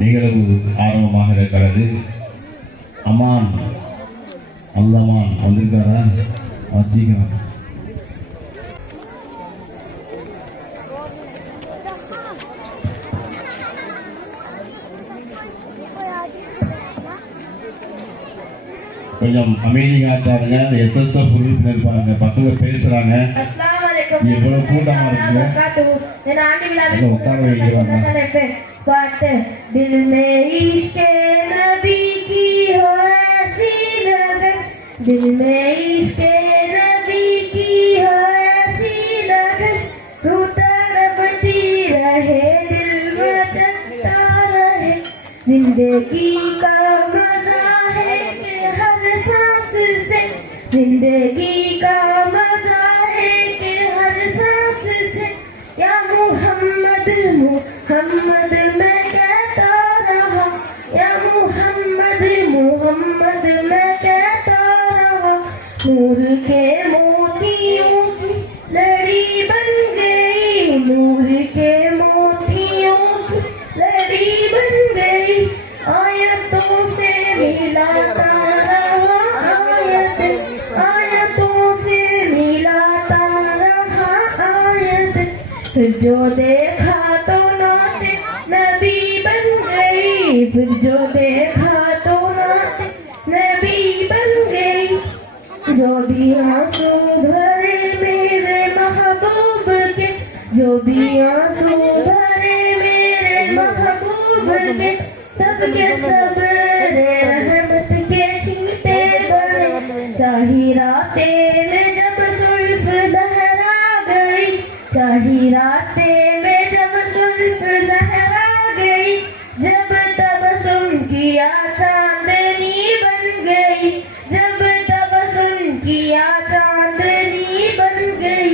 நிகழ்வு ஆரம்பமாக இருக்கிறது. அம்மான் அல்லமான் வந்திருக்காரா? வச்சிக்கலாம். கொஞ்சம் அமைதி காட்டாருங்க. எஸ்எஸ்எஃப் உறுப்பினர் இருப்பாங்க, பசங்க பேசுறாங்க. எவ்வளவு கூட்டமா இருக்கு. உட்கார வைக்கிறாங்க. दिल में इश्क़ नबी की हो ऐसी लगन, दिल में इश्क़ नबी की हो ऐसी लगन, तू तड़पती रहे दिल मचलता रहे, जिंदगी का मजा है कि हर सांस से, जिंदगी का मजा है कि हर सांस से, या मोहम्मद मोहम्मद मैं कहता रहा, या मोहम्मद मोहम्मद मैं कहता रहा, नूर के मोतियों की लड़ी बन गई, नूर के मोतियों की लड़ी बन गई, आयतों से मिलाता रहा, आयतों से मिलाता रहा आयत, फिर जो देखा तो नाते नबी बन गई, फिर जो देखा तो नाते नबी बन गई, जो भी आंसू भरे मेरे महबूब के, जो भी आंसू भरे मेरे महबूब के, सबके सब रहमत के छिलके बने, चाही रातें में जब जुल्फ लहरा गई, चाही रातें में जब जुल्फ लहरा गई, जब तबस्सुम किया चांदनी बन गई, जब तबस्सुम किया चांदनी बन गई,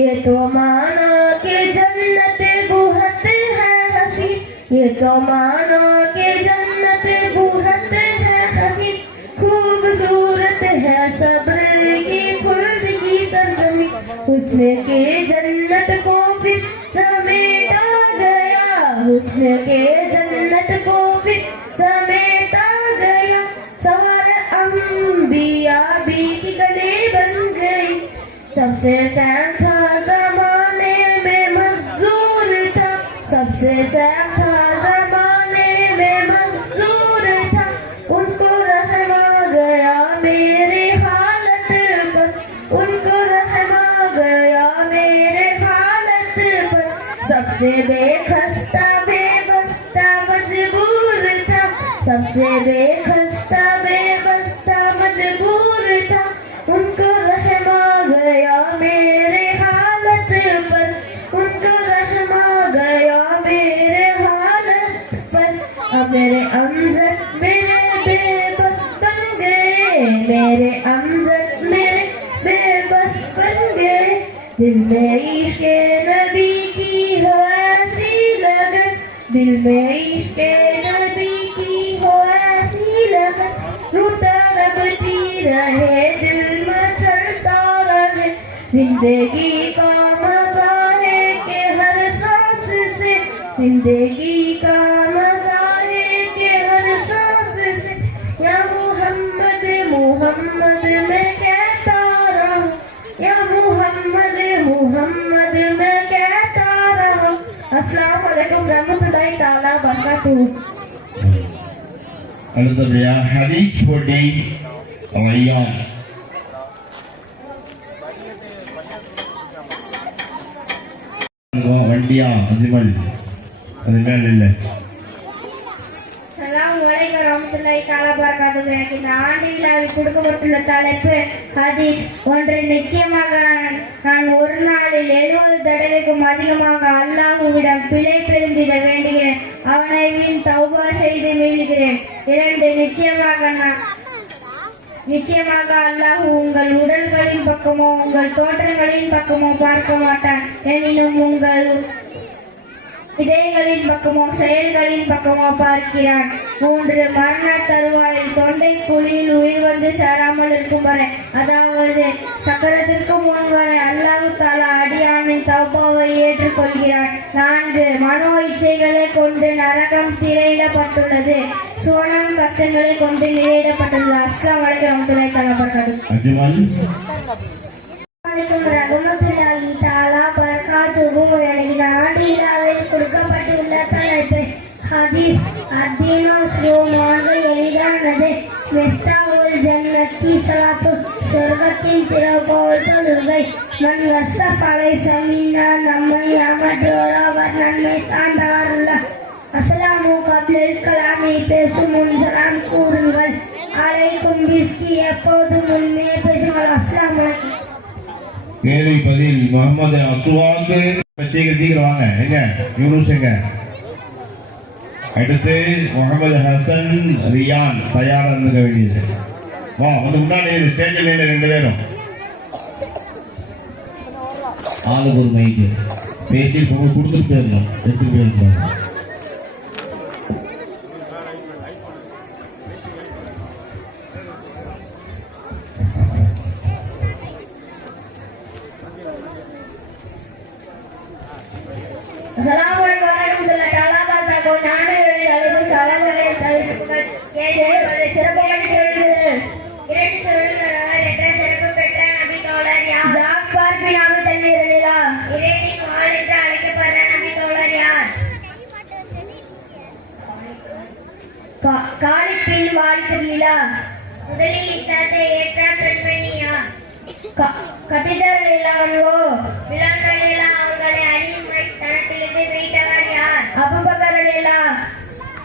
ये तो मानो कि जन्नत बहुत है हसी, ये तो मानो कि जन्नत बहुत है हसी, खूबसूरत है सब्र की खुल्द की सरजमी, हुस्न के जन्नत को फिर समेटा गया, हुस्न के जन्नत को फिर समेटा गया, सारे अंबिया भी की गले बन गई, सबसे सैंथा जमाने में मजदूर था, सबसे सैंथा जमाने में मजदूर था, उनको रहमा गया मेरे हालत पर, उनको रहमा गया मेरे हालत पर, सबसे बेखस्ता बेबस्ता मजबूर था, सबसे बेखस्ता बेबस्ता मजबूर था, उनको रहमा गया मेरे हालत पर, उनको रहमा गया मेरे हालत पर, अब मेरे अमजद मेरे बेबस बन गए, मेरे अमजद मेरे बेबस बन गए, दिल में इश्क़ नबी की हो ऐसी लगन, दिल में इश्क़ नबी की हो ऐसी लगन, तू तड़पती रहे दिल मचलता रहे, जिंदगी का मजा है कि हर सांस से, जिंदगी का मजा है कि हर सांस से, या मोहम्मद मोहम्मद मैं कहता रहा, या मोहम्मद मोहम्मद मैं कहता रहा। अस्सलाम वालेकुम रहमतुल्लाहि तआला बरकातहू। அடுத்தபடியாக ஹதீஸ் போட்டி ரய்யான். வண்டியா அஜ்மல் அது மேல இல்ல. அஸ்ஸலாமு அலைக்கும் வரஹ்மத்துல்லாஹி தஆலா பரகாத்துஹு. இந்த ஆண்டு விழாவில் கொடுக்கப்பட்டுள்ள தலைப்பு ஹதீஸ். ஒன்று, நிச்சயமாக நான் ஒரு நாளில் 70 தடவைக்கும் அதிகமாக அல்லாஹ்விடம் பிழை பெருந்திட வேண்டுகிறேன், அவனை வீண் தௌபா செய்து மீள்கிறேன். 2, நிச்சயமாக அல்லாஹ் உங்கள் உடல்களின் பக்கமோ உங்கள் தோற்றங்களின் பக்கமோ பார்க்க மாட்டான், எனினும் உங்கள் இதயங்களின் பக்கமோ செயல்களின் பக்கமோ பார்க்கிறான். 3, மரண தருவாயில் தொண்டை குழியில் உயிர் வந்து சேராமல் இருக்கும் வரை, அதாவது சக்கரத்திற்கு முன் வரை அல்லாஹ் தஆலா அடியானின் தௌபாவை ஏற்றுக்கொள்கிறான். 4 மனோ இச்சைகளை கொண்டு நரகம் திரையிடப்பட்டுள்ளது. சுவனம் கஷ்டங்களை கொண்டு நிறையிடப்பட்டுள்ளது. அஸ்ஸலாமு அலைக்கும் வரஹ்மத்துல்லாஹி தஆலா வபரகாத்துஹு. அஜ்மல் அலைக்கும் வரஹ்மத்துல்லாஹி தஆலா வபரகாத்துஹு. எனக்கு நாடிலாவில் கொடுக்கப்பட்டுள்ள தலைப்பு ஹதீஸ். அத்தீனு சுமாக எளிதானது. மிஸ்தாவுல் ஜன்னத்தி ஸலாத்து. சொர்க்கத்தின் திறவுகோல் தொழுகை. மன் வஸஃப அலைஹி ஸமின்னா நம்மை அமர்ந்தோர் அவர் நன்மை சார்ந்தவர் அல்ல. அஸ்ஸலாமு கப்லில் கலாமி பேசும் முன் சலாம் கூறுங்கள். அலைக்கும் பிஸ்கி எப்போது முன்னே பேசுங்கள். அஸ்ஸலாமு அலைக்கும். கேள்வி பதில் முகமது அஸ்வாத். சீக்கிரம் வாங்க. எங்க யூனுஸ் எங்க? அடுத்து முகமது ஹசன் ரியான் தயாரா இருக்க வேண்டியது. வா வந்து முன்னாடி ஸ்டேஜில் நின்று 2 பேரும் ஆளுக்கு ஒரு மைக்கு பேசி கொடுத்துட்டு போயிருந்தோம். எடுத்துட்டு போயிருந்தோம். அஸ்ஸலாமு அலைக்கும் வரஹ்மத்துல்லாஹி தஆலா வபரகாத்துஹு. ஞானவெளியில் அழைக்கும் சலங்களை தவிர்ப்புகள் கேள்வி சிறப்புகள் கேள்விகள். 2 சொல்லுகிறார் என்ற சிறப்பு பெற்ற நபி தோழர் யார்? ஜாஃபர் பின் அபூ தலீப் ரலியல்லாஹு. இறைவனின் வாள் என்று அழைக்கப்படுற நபி தோழர் யார்? காலித் பின் வாலித் ரலியல்லாஹு. முதலில் இஸ்லாத்தை ஏற்ற பெண்மணி யார்? கதீஜா ரலியல்லாஹு அன்ஹா. பிலால் ரலியல்லாஹு அவர்களை அடிமைத்தனத்திலிருந்து மீட்டவர் யார்? அபூபக்கர் ரலியல்லாஹு.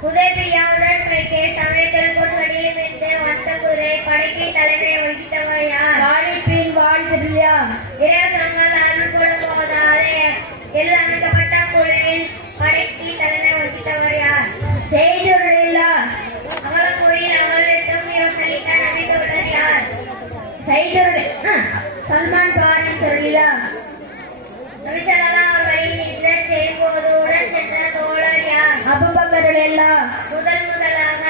ஹுதைபியாவுடன் சமயத்தில் குறுக்கடியில் இருந்து வந்த குதிரை படைக்கு தலைமை வகித்தவர் யார்? காலித் பின் வாலித் ரலியல்லாஹு. இறைவசனங்கள் அருள்படும் போது அதை அமைக்கப்பட்ட குழுவில் படைக்கு தலைமை வகித்தவர் யார்? செய்து ரலியல்லாஹு. அமலப்போரில் அவர்களுக்கும் யோசனைத்த நபி தோழர் யார்? சல்மான் பாரிஸ் ரலியல்லாஹு. நபி ஸல்லல்லாஹு அலைஹி வஸல்லம் செய்யும்போது உடன் சென்ற தோழர் யார்? அபூபக்கர் ரலியல்லாஹு. முதலாக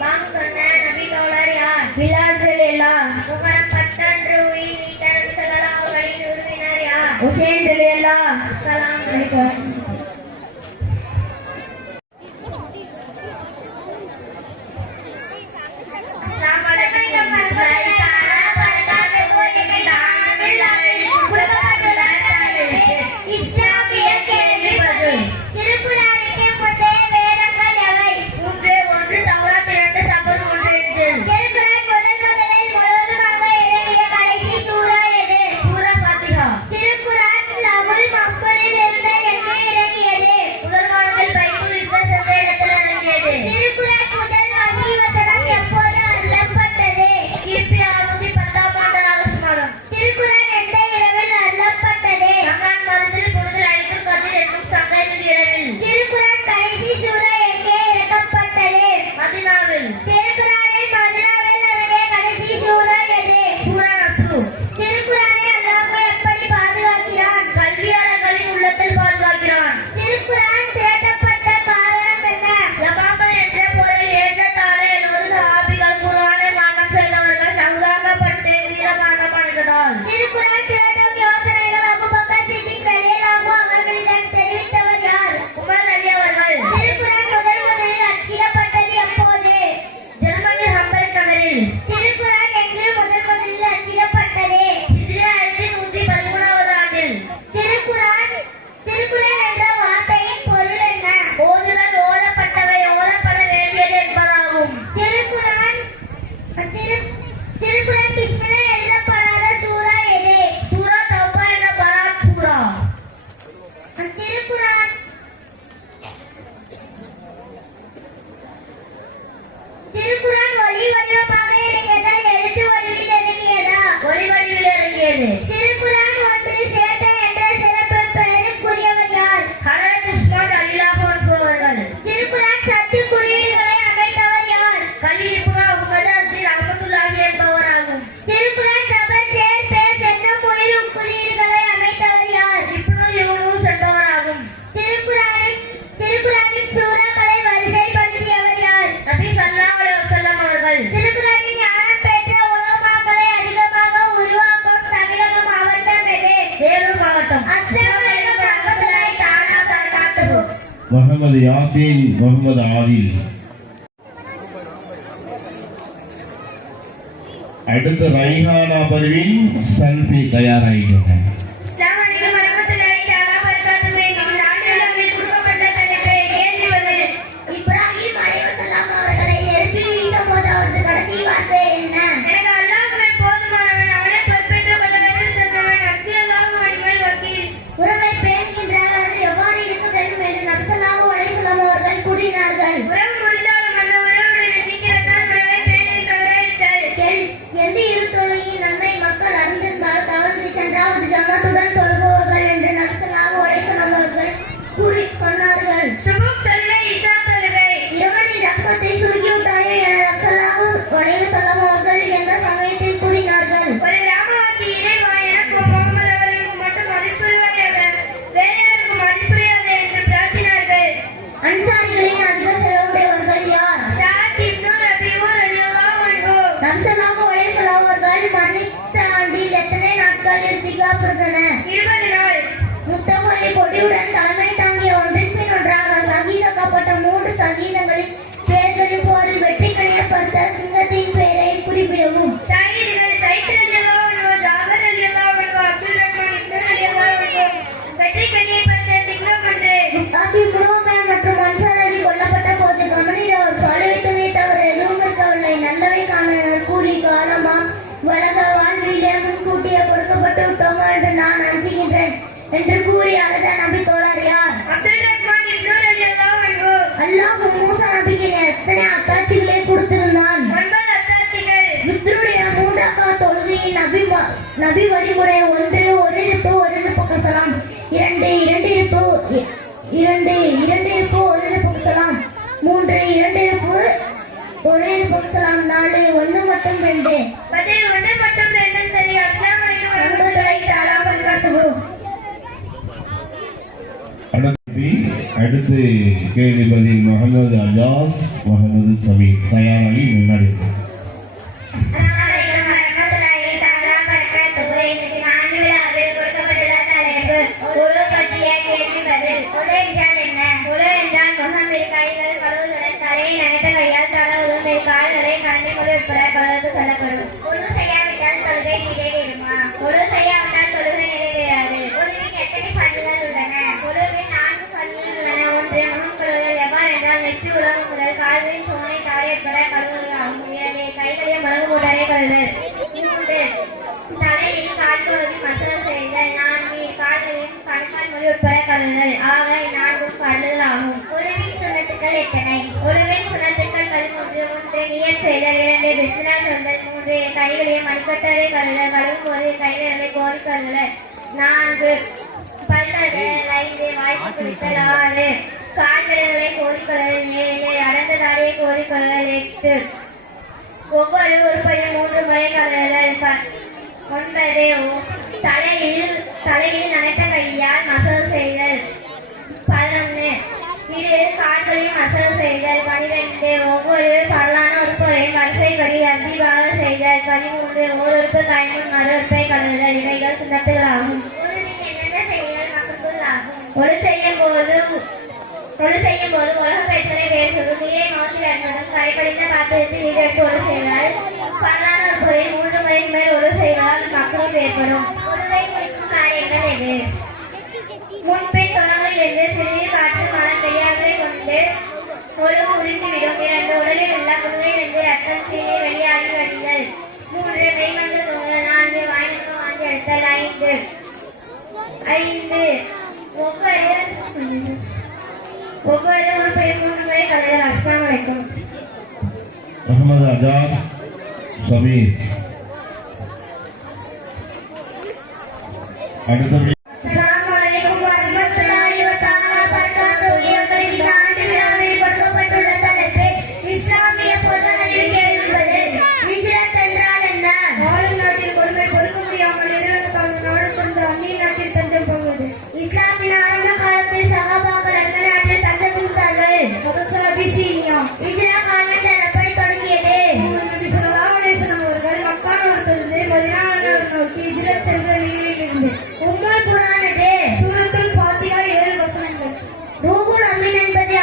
பாங் சொன்ன நபி தோழர் யார்? பிலால் ரலியல்லாஹு. முஹர்ரம் 10 அன்று உயிர் நீத்த நபி ஸல்லல்லாஹு அலைஹி உறவினர் யார்? ஹுசைன் ரலியல்லாஹு. அஸ்ஸலாமு அலைக்கும். திருக்குறளின் ஞானம் பெற்ற உலமாக்களை அதிகமாக உருவாக்கும் தமிழக முகமது யாசின், முகமது ஆதில். அடுத்து ரைஹானா பர்வீன், சல்ஃபி தயாராகிடுங்க. அஸ்ஸலாமு அலைக்கும் வரஹ்மத்துல்லாஹி தஆலா வபரகாத்துஹு. இந்த ஆண்டு விழாவில் கொடுக்கப்பட்ட தலைப்பு கேள்வி பதில். இப்ராஹிம் அலைஹிஸ்ஸலாம் அவர்களை நெருப்பில் வீசும்போது அவரது கடைசி வார்த்தை என்ன? எனக்கு அல்லாஹ்வே போதுமானவன், அவனை பொறுப்பேற்றுக் கொள்ளுகிறவன் சிறந்தவன். ஹஸ்பி அல்லாஹு வ நிஅமல் வக்கீல். உறவை பேணுகின்றவர் எவ்வாறு இருக்க வேண்டும் என்று நபி ஸல்லல்லாஹு அலைஹி வஸல்லம் அவர்கள் கூறினார்கள். உறவு முடிந்தாலும் அந்த உறவுடன் நீக்கிறதான் உறவை பேணுகிறவர்கள். எந்த இரு தொழுகையின் நன்மை மக்கள் அறிந்திருந்தால் தவறு சென்றாவது ஜமாத்துடன் தொழுபவர்கள் என்று நபி ஸல்லல்லாஹு அலைஹி வஸல்லம் அவர்கள் கூறி சொன்னார்கள். சுபுக் தொழுகை, இஷா தொழுகை. இறைவனின் ரஹ்மத்தை சுருக்கிவிட்டாயே என நபி ஸல்லல்லாஹு அலைஹி வஸல்லம் அவர்கள் எந்த சமயத்தில் கூறினார்கள். ஒரு கிராமவாசி இறைவா, எனக்கு முகமது அவர்களுக்கு மட்டும் மதிப்புரியாக, வேறு யாருக்கும் மதிப்புரியாது என்று பிரார்த்தினார்கள். அன்சாரிகளின் அதிக செலவுடையவர்கள் யார்? ஷாத் இப்னு ரபியூ ரலியல்லாஹு அன்ஹு. நபி ஸல்லல்லாஹு அலைஹி வஸல்லம் அவர்கள் மரணித்த ஆண்டில் எத்தனை நாட்கள் இர்திகாஃப் இருந்தனர்? 20 நாள். முத்தவரை கொடியுடன் தலைமை தாங்கிய ஒன்றின் பின் ஒன்றாக சங்கீதக்கப்பட்ட 3 சங்கீதங்களின் பெயர்களின் போரில் வெற்றி கையப்படுத்த சிங்கத்தின் பெயரை குறிப்பிடவும். ஷஹீதுகள் சைத் ரலியல்லாஹு அன்ஹு, ஜாபர் ரலியல்லாஹு அன்ஹு, அப்துல் ரஹ்மான் இப்னு ரலியல்லாஹு அன்ஹு. வெற்றி கையப்படுத்த சிங்கம் ஒன்று. முஸ்தாபிப் மற்றும் அன்சார் அலி கொல்லப்பட்ட போது கமனில் அவர் பாலிவைத்தனை தவிர எதுவும் இருக்கவில்லை. நல்லவை காண கூலி காரணமா வலக வாழ்விலே முன்கூட்டியே கொடுக்கப்பட்டு விட்டோமோ என்று நான் அஞ்சுகின்றேன் என்று கூறி அழுத நபி தோழர் யார்? அப்துல் ரஹ்மான் இப்னு ரலியல்லாஹு அன்ஹு. அல்லாஹ் மூசா நபிக்கு எத்தனை அத்தாட்சிகளை கொடுத்திருந்தான்? 9 அத்தாட்சிகள். வித்ருடைய 3 ரக்காத் தொழுகையின் நபி வழிமுறை: 1 ஒரு இருப்பு ஒரு இருப்புக்கு சலாம், 2 இரண்டு இருப்பு ஒரு இருப்புக்கு சலாம், 3 2 இருப்பு ஒரு இருப்புக்கு சலாம், 4 1 மற்றும் 2. பதில் 1 மற்றும் 2 சரி. அஸ்ஸலாமு அலைக்கும் வரஹ்மத்துல்லாஹி தஆலா வபரகாத்துஹு. அடுத்து கேள்வி பதில் முகமது அஜாஸ், முகமது சமீர் தயாராகி முன்னாடி. அஸ்ஸலாமு அலைக்கும் வரஹ்மத்துல்லாஹி தஆலா வபரகாத்துஹு. இன்னைக்கு ஆண்டு விழாவில் கொடுக்கப்பட்டுள்ள தலைப்பு உரு பற்றிய கேள்வி பதில். உரு என்றால் என்ன? உரு என்றால் முகம், இரு கைகள் கழுவுதல், தலையை நனைத்த கையால் தடவுதல், இரு கால்களை கண்ணி முழு உட்பட கழுவுவது சொல்லப்படும். உரு செய்யாவிட்டால் தொழுகை நிறைவேறுமா? உரு செய்யாவிட்டால் தொழுகை நிறைவேறாது. உருவின் எத்தனை பண்புகள் உள்ளன? உருவின் 4 பண்புகள் உள்ளன. 1 முகம் கழுவுதல். எவ்வாறு என்றால் நெற்றி உறவு முதல் கால்களின் சோனை தாடை உட்பட கழுவுவது ஆகும். 2 கைகளையும் மலகு மூட்டரை கழுவுதல். 3 தலையில் கால் பகுதி மசாஜ் செய்தல். 4 கால்களையும் கணுக்கால் மொழி உட்பட கழுவுதல். ஆக 4 பல்லுகள் ஆகும். உருவின் சுண்ணத்துக்கள் எத்தனை? உருவின் சுண்ணத்துக்கள் 13. 1 நியத் செய்தல், 2 பிஸ்மில்லா சொல்தல், 3 கைகளையும் மணிக்கட்டரை கழுவுதல், கழுவும் போது கைவிரலை கோரி கழுவுதல், 4 பல்கழுவுதல், 5 வாய்ப்பு குளித்தல், 6 கால் விரல்களை கோரி கழுவுதல், 7 அடர்ந்த தாடியை கோரி கழுவுதல், 8 ஒவ்வொரு உறுப்பையும் 3 முறை கழுவுதல், 9 தலையில் நனைத்த கையால் மசாஜ் செய்தல், 11 இரு கால்களையும் மசாஜ் செய்தல், 12 ஒவ்வொரு பரலான உறுப்புகளையும் வரிசைப்படி அர்த்தீபாக செய்தல், 13 ஓர் உறுப்பு காய்முன் மறு உறுப்பை கழுவுதல். இவைகள் சுண்ணத்துகளாகும். ஒழு செய்யும் போது உலக பெண்களை வேறு சொல்லும் நீரை மோசி அணிவதும் கரைப்படிந்த பாத்திரத்தில் நீர் எடுத்து ஒழு செய்தால் பரலான உறுப்புகளில் 3 முறைக்கு மேல் ஒழு செய்வதால் மக்களும் ஏற்படும். ஒழுவை குறிக்கும் காரியங்கள் எது? முன்பின் தொடங்களில் இருந்து சிறுநீர் காற்று மலம் வெளியாகவே கொண்டு ஒழுவு உறிந்துவிடும். 2 உடலில் உள்ள முதுகிலிருந்து ரத்தம் சீனீர் வெளியாகி வடிதல். 3 மெய்மண்டு தூங்குதல். 4 வாய்நுக்கு வாந்தி எடுத்தல். 5 ஒவ்வொரு உறுப்பையும் 3 முறை கழுவுதல். அஸ்ஸலாமு அலைக்கும். முகமது அஜாஸ், சமீர். அடுத்தபடி அஸ்ஸலாமு அலைக்கும் வரஹ்மத்துல்லாஹி தஆலா வபரகாத்துஹு. இந்த ஆண்டு விழாவில் கொடுக்கப்பட்டுள்ள தலைப்பு இஸ்லாமிய பொது அறிவு கேள்வி பதில். ஹிஜ்ரத் என்றால் என்ன? வாழும் நாட்டில் கொடுமை பொறுக்க முடியாமல் இறைவனுக்காக நாடு தந்த அந்நிய நாட்டில் தஞ்சம் போவது. இஸ்லாத்தின் ஆரம்ப காலத்தில் சஹாபாக்கள் எந்த நாட்டில் தஞ்சம் புகுந்தார்கள்? அபிசீனியா. ஹிஜ்ரா காலகட்டம் எப்படி தொடங்கியது? நபி ஸல்லல்லாஹு அலைஹி வஸல்லம் அவர்கள் மக்கா நகரத்திலிருந்து மதீனா நோக்கி ஹிஜ்ரத் சென்ற நிலையில் இருந்து. உம்முல் குர்ஆன் எது? சூரத்துல் ஃபாத்திஹா 7 வசனங்கள். ரூஹுல் அமீன் என்பது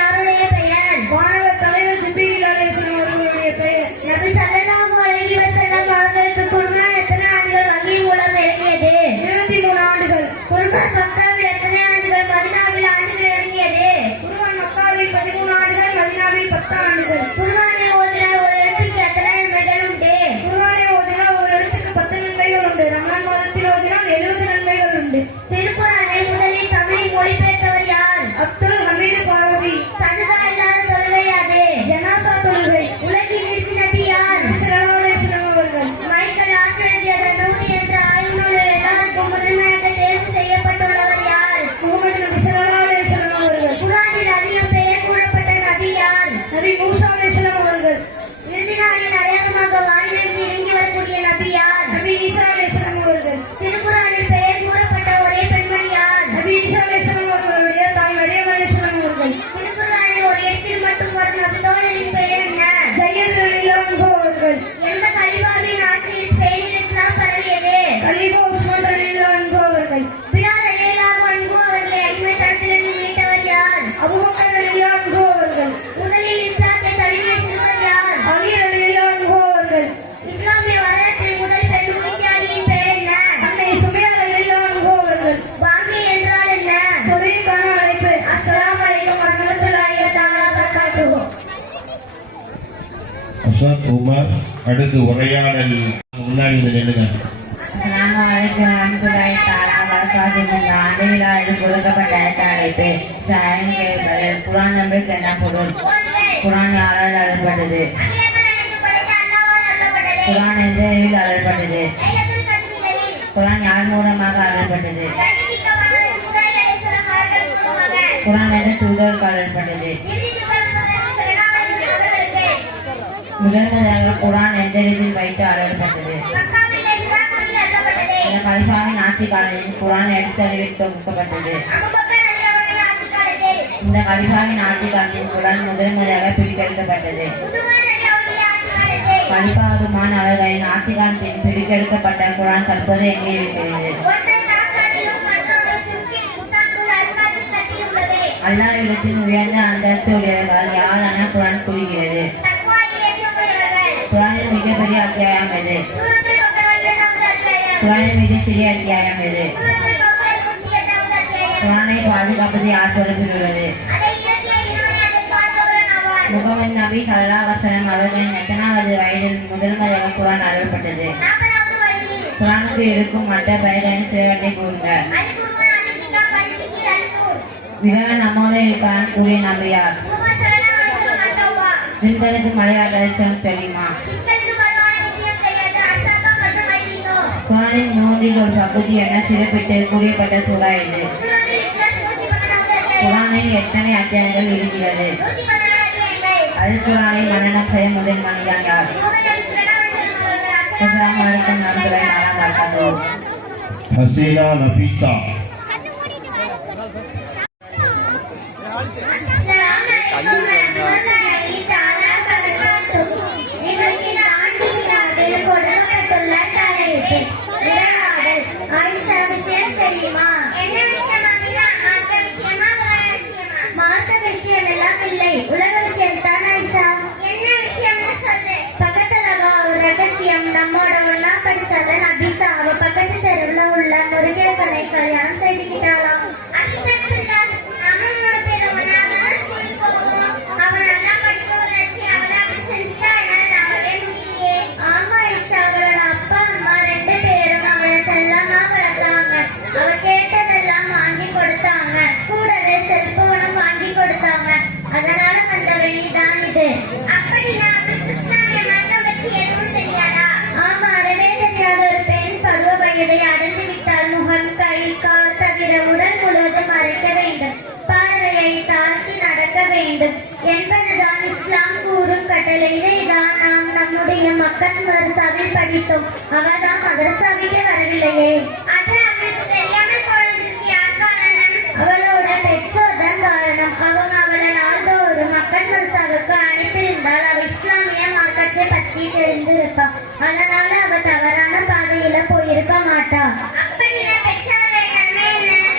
அஸ்வத் உமர். அடுத்து உரையாடல். முன்னாடி வந்து நில்லுங்க. அஸ்ஸலாமு அலைக்கும் வரஹ்மத்துல்லாஹி தஆலா வபரகாத்துஹு. இந்த ஆண்டு விழாவில் கொடுக்கப்பட்ட தலைப்பு சாயங்கள் குர்ஆன் நம்பருக்கு என்ன பொருள்? குர்ஆன் யாரால் அருளப்பட்டது? குர்ஆன் எந்த அறிவில் அருளப்பட்டது? குர்ஆன் யார் மூலமாக அருளப்பட்டது? குர்ஆன் எந்த தூதருக்கு அருளப்பட்டது? முதன்முதலாக குர்ஆன் எந்த இடத்தில் வைத்து அருளப்பட்டது? இந்த கலிஃபாவின் ஆட்சி காலத்தில் குர்ஆன் எடுத்தறிவில் தொகுக்கப்பட்டது. இந்த கலிஃபாவின் ஆட்சி காலத்தில் குர்ஆன் முதன்முதலாக பிரித்தெடுக்கப்பட்டது. கலிஃபா உஸ்மான் அவர்களின் ஆட்சி காலத்தில் பிரித்தெடுக்கப்பட்ட குர்ஆன் தற்போது எங்கே இருக்கிறது? அல்லாஹ்விடத்தில் உயர்ந்த அந்தஸ்து உடையவர்கள் யாரான குர்ஆன் கூறுகிறது? குர்ஆனின் மிகப்பெரிய அத்தியாயம் எது? குர்ஆனின் மிக சிறிய அத்தியாயம் எது? குர்ஆனை பாதுகாப்பது யார் பொறுப்பில் உள்ளது? முகமது நபி ஸல்லல்லாஹு அலைஹி வஸல்லம் அவர்களின் எத்தனாவது வயதில் முதன்முறையாக குர்ஆன் அருளப்பட்டது? குர்ஆனுக்கு இருக்கும் மற்ற பெயர்களின் சிலவற்றை கூறுங்க. மிக நம்மோடு இருக்கான் கூறிய நபியார். ஜின்களுக்கு மலையாளம் தெரியுமா? குர்ஆனின் மூன்றில் ஒரு பகுதி என சிறப்பிட்டு கூறியப்பட்ட சூரா இது. குர்ஆனில் எத்தனை அத்தியாயங்கள் இருக்கிறது? அல் குர்ஆனை மன்னனம் செய்ய முதல் மனிதன் யார்? அஸ்ஸலாமு அலைக்கும் வரஹ்மத்துல்லாஹி வபரகாத்துஹு. ஹசீனா நபீசா. உலக விஷயம் தான் ஆயிஷா. என்ன விஷயம்னு சொல்லு. பக்கத்துல வா, ஒரு ரகசியம். நம்மோட ஒன்னா படிச்சாத நபீசா அவ பக்கத்து தெருவுல உள்ள முருகேசனை கல்யாணம் செய்துக்கிட்டாளாம். ஆமா ஆயிஷா, அவளோட அப்பா அம்மா ரெண்டு பேரும் அவளை செல்லமா வளர்த்தாங்க. அவ கேட்டதெல்லாம் வாங்கி கொடுத்தாங்க. கூடவே செல்போனும் வாங்கி கொடுத்தாங்க. அதனால வந்த வெளிதான் இது. ஆமா, அறவே தெரியாத ஒரு பெண் பருவ வயதை அடைந்து விட்டால் முகம், கை, கால் தவிர உடல் முழுவதும் மறைக்க வேண்டும். பார்வையை தாழ்த்தி நடக்க வேண்டும் என்பதுதான் இஸ்லாம் கூறும் கட்டளை. இதைதான் நாம் நம்முடைய மக்கள் மதரசாவில் படித்தோம். அவதான் மதரசாவிலே வரவில்லையே. அது அவளுக்கு தெரியாமல் போவதற்கு யார் காரணம்? அவளோட பெற்றோர் தான் காரணம். அவங்க அவளை நாள்தோறும் மக்கள் மதரசாவுக்கு அனுப்பியிருந்தால் அவ இஸ்லாமிய மார்க்கத்தை பற்றி தெரிந்திருப்பாள். அதனால அவ தவறான பாதையில போயிருக்க மாட்டா.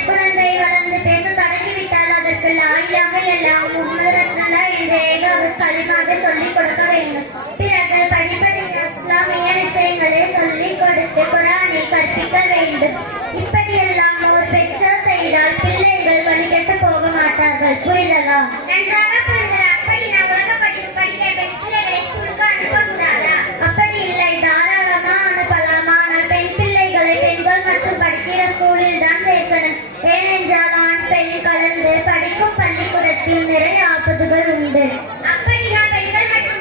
குழந்தை வளர்ந்து பேச தொடங்கிவிட்டால் அதற்கு லாயிலாக எல்லாம் முகமது ரசூலுல்லாஹ் என்ற ஏகாவது கலிமாவை சொல்லிக் கொடுக்க வேண்டும். பிறகு படிப்படியாக இஸ்லாமிய விஷயங்களை சொல்லிக் கொடுத்து குர்ஆனை கற்பிக்க வேண்டும். இப்படியெல்லாம் ஒரு பெற்றோர் செய்தால் பிள்ளைகள் வழிகட்டு போக மாட்டார்கள். புரிந்ததா? நன்றாக புரிந்தது. அப்படி நான் உலக படிப்பு படிக்க பிள்ளைகளை ஸ்கூலுக்கு அனுப்பக்கூடாதா? அப்படி இல்லை, தாராளமா அனுப்பலாம். ஆனால் பெண் பிள்ளைகளை பெண்கள் மற்றும் படிக்கிற ஸ்கூலில் தான் சேர்க்கணும். ஏனென்றால் ஆண் பெண் கலந்து படிக்கும் பள்ளிக்கூடத்தில் நிறைய ஆபத்துகள் உண்டு. அப்படிதான் பெண்கள் மற்றும்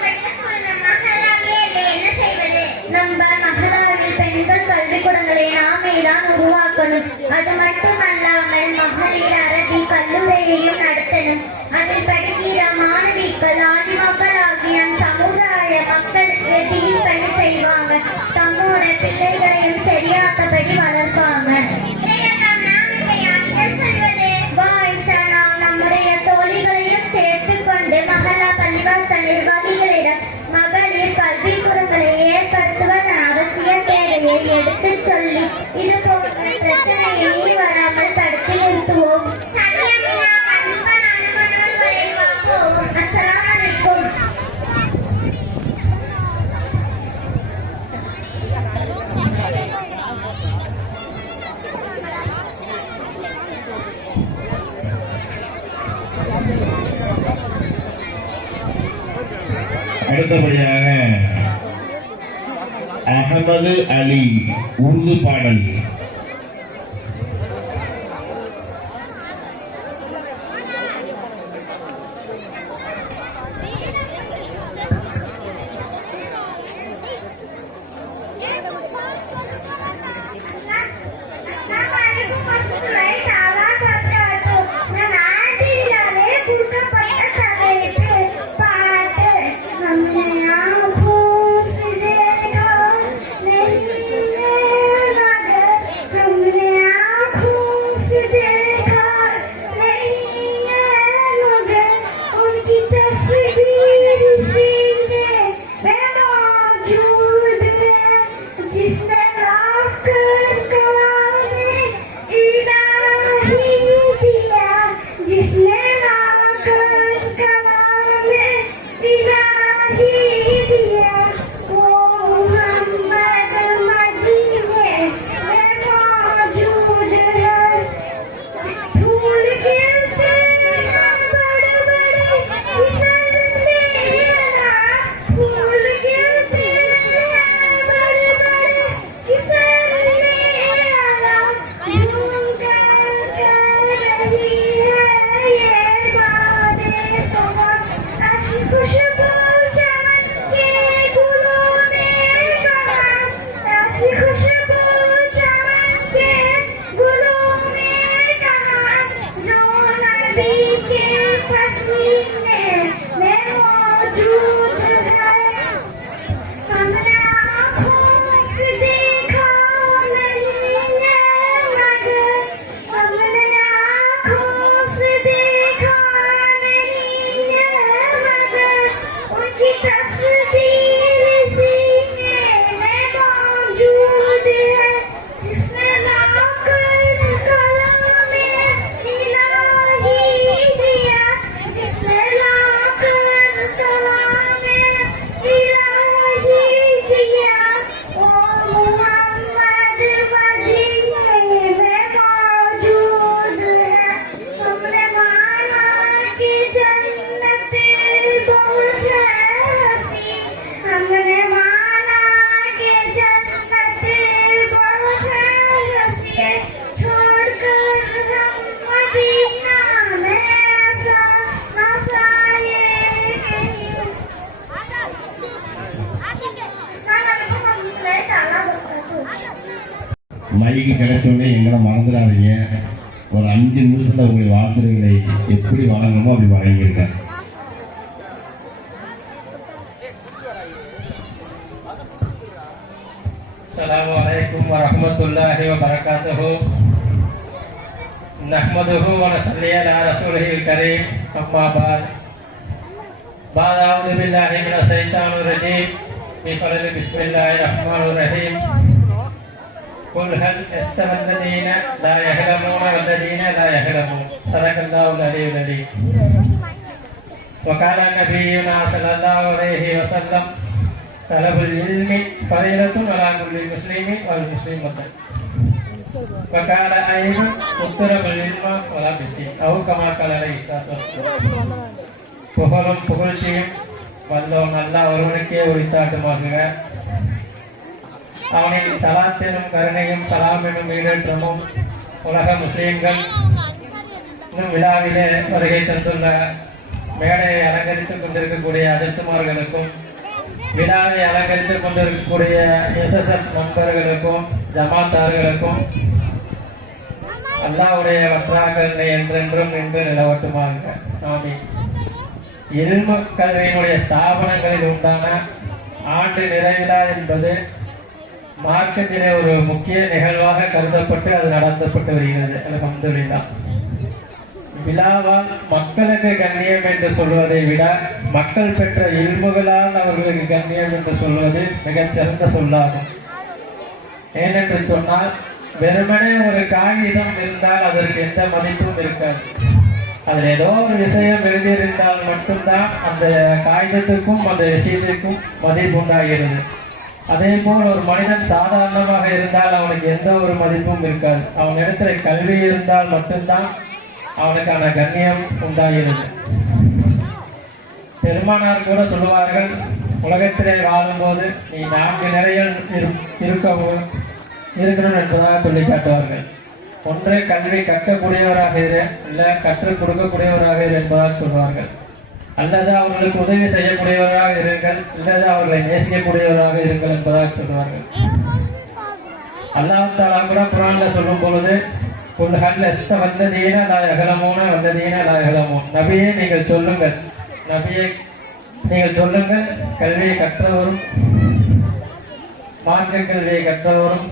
என்ன செய்வது? நம்ம மகளாவில் பெண்கள் கல்விக்கூடங்களை நாமே தான் உருவாக்கணும். அது மட்டுமல்லாமல் மகளிர் அரபி கல்லூரியையும் நடத்தணும். அதில் படிக்கிற மாணவிகள் ஆதிமக்கள் ஆகிய சமுதாய மக்களுக்கு தீன் பணி செய்வாங்க. தம்மோட பிள்ளைகளையும் தெரியாதபடி வளர்ப்பாங்க. நம்முடைய தோழிகளையும் சேர்த்துக் கொண்டு மகளா பள்ளிவாசல் நிர்வாகிகளிடம் மகளிர் கல்விக்கூடங்களை ஏற்படுத்துவதன் அவசிய தேவையை எடுத்துச் சொல்லி இது போன்ற பிரச்சனையை நீ வராமல் தடுத்து நிறுத்துவோம். அஸ்ஸலாமு அலைக்கும். அடுத்தபடியாக அகமது அலி உருது பாடல். மைக்கு கிடைச்சோடனே எங்களை மறந்துடாதீங்க. ஒரு 5 நிமிஷத்துல உங்கள் வாக்குறுதிகளை எப்படி வழங்கணுமோ அப்படி வழங்கியிருக்கேன். अस्सलामु अलैकुम व रहमतुल्लाहि व बरकातुहू। नहमदुहू व नसल्ली अला रसूलिहिल करीम। अम्मा बाद। बाद अऊज़ु बिल्लाहि मिनश शैतानिर रजीम। बिस्मिल्लाहिर रहमानिर रहीम। कुल हल यस्तवी अल्लज़ीना ला यअलमून वल्लज़ीना ला यअलमून। सदक़ल्लाहुल अलीयुल अज़ीम। वक़ाल नबियुना सल्लल्लाहु अलैहि वसल्लम तलबुल इल्मि फरीदतुन अला कुल्लि मुस्लिमिन वल मुस्लिमतिन। वक़ाल अय्युन उतलबुल इल्मा वला बिसी औ कमा क़ाल अलैहिस्ஸலாத்து வஸ்ஸலாம்। புகழும் புகழ்ச்சியும் வல்லோன் அல்லாஹ் ஒருவனுக்கே உரித்தாட்டுமாக. அவனின் சலாத்தினும் கருணையும் சலாம் எனும் ஈடேற்றமும் உலக முஸ்லிம்கள் இன்னும் விழாவிலே வருகை தந்துள்ள மேடையை அலங்கரித்துக் கொண்டிருக்கக்கூடிய அதிர்த்துமார்களுக்கும் விழாவை அலங்கரித்துக் கொண்டிருக்கக்கூடிய SSF நண்பர்களுக்கும் ஜமாத்தார்களுக்கும் அல்லாஹ்வுடைய வற்றாக்கள் என்றென்றும் நின்று நிலவட்டுமாக. ஆமீன். இல்மு கல்வியினுடைய ஸ்தாபனங்களில் உண்டான ஆண்டு நிறைவிழா என்பது மார்க்கத்திலே ஒரு முக்கிய நிகழ்வாக கருதப்பட்டு அது நடத்தப்பட்டு வருகிறது. அல்ஹம்துலில்லாஹ். விழாவால் மக்களுக்கு கண்ணியம் என்று சொல்வதை விட மக்கள் பெற்ற இல்முகளால் அவர்களுக்கு கண்ணியம் என்று சொல்வது மிகச் சிறந்த சொல்லாகும். ஏனென்று சொன்னால் வெறுமனே ஒரு காகிதம் இருந்தால் அதற்கு எந்த மதிப்பும் இருக்காது. அதில் ஏதோ ஒரு விஷயம் எழுதியிருந்தால் மட்டும்தான் அந்த காகிதத்துக்கும் அந்த விஷயத்திற்கும் மதிப்பு உண்டாகிறது. அதே போல் ஒரு மனிதன் சாதாரணமாக இருந்தால் அவனுக்கு எந்த ஒரு மதிப்பும் இருக்காது. அவனிடத்துல கல்வி இருந்தால் மட்டும்தான் அவனுக்கான கண்ணியம் உண்டாகிறது. பெருமானார் கூட சொல்லுவார்கள், உலகத்திலே வாழும்போது நீ 4 நிலைகள் இருக்கணும் என்பதாக சொல்லி காட்டுவார்கள். ஒன்று கல்வி கற்கக்கூடியவராக இரு, இல்லை கற்றுக் கொடுக்கக்கூடியவராக இரு என்பதாக சொல்வார்கள். அல்லது அவர்களுக்கு உதவி செய்யக்கூடியவராக இருங்கள், அல்லது அவர்களை நேசிக்கக்கூடியவராக இருங்கள் என்பதாக சொல்வார்கள். அல்லாஹ் தஆலா கூட குர்ஆன்ல சொல்லும் பொழுது குல் ஹல் அஸ்தவல்லதீன லா யஹலமூன வல்லதீன லா யஹலமூன், நபியே நீங்கள் சொல்லுங்கள், நபியே நீங்கள் சொல்லுங்கள், கல்வியை கற்றவரும் மார்க்க கல்வியை கற்றவரும்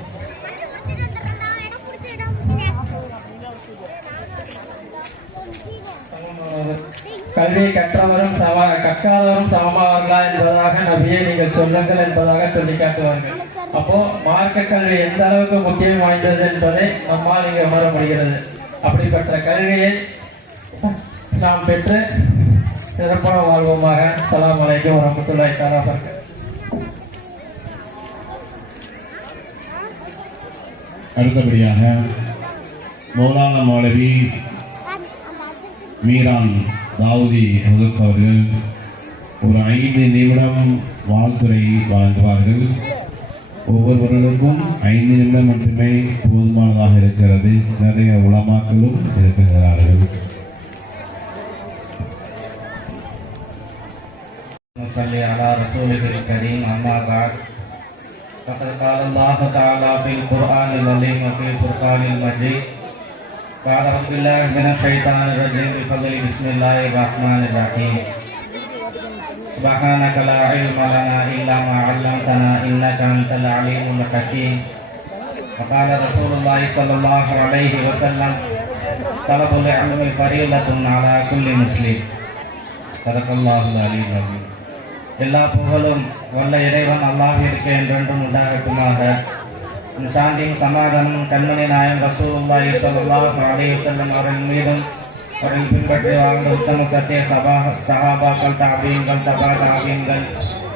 கல்வியை கற்றவரும் கற்காதவரும் சமமாவார்களா என்பதாக நபியை நீங்கள் சொல்லுங்கள் என்பதாக சொல்லி காட்டுவார்கள். அப்போ மார்க்க கல்வி எந்த அளவுக்கு முக்கியம் வாய்ந்தது என்பதை நம்மால் இங்கே உணர முடிகிறது. அப்படிப்பட்ட கல்வியை நாம் பெற்று சிறப்பாக வாழ்வோமாக. அஸ்ஸலாமு அலைக்கும் வரஹ்மத்துல்லாஹி தஆலா வபரகாத்துஹு. அடுத்தபடியாக மௌலானா மௌலவி மீரான் தாவூதி அவர்கள் ஒரு 5 நிமிடம் வாழ்த்துறை வழங்குவார்கள். ஒவ்வொருவர்களுக்கும் 5 நிமிடம் மட்டுமே போதுமானதாக இருக்கிறது. நிறைய உலமாக்களும் இருக்கிறார்கள். صلي على رسوله الكريم أما بعد فقد قال الله تعالى في القرآن العظيم وفي الفرقان المجيد بعد أعوذ بالله من الشيطان الرجيم بفضل بسم الله الرحمن الرحيم سبحانك لا علم لنا إلا ما علمتنا إنك أنت العليم الحكيم وقال رسول الله صلى الله عليه وسلم طلب العلم فريضة على كل مسلم صدق الله العلي العظيم. எல்லா புகழும் வல்ல இறைவன் அல்லாஹ்விற்கு என்றென்றும் உண்டாகட்டுமாக. சாந்தியும் சமாதானமும் கண்மணி நாயகம் ரசூலுல்லாஹி ஸல்லல்லாஹு அலைஹி வஸல்லம் அவர்கள் மீதும் அவர்கள் பின்பற்றி வாழ்ந்த உத்தம சத்திய சஹாபாக்கள் தாபீன்கள் தபா தாபீன்கள்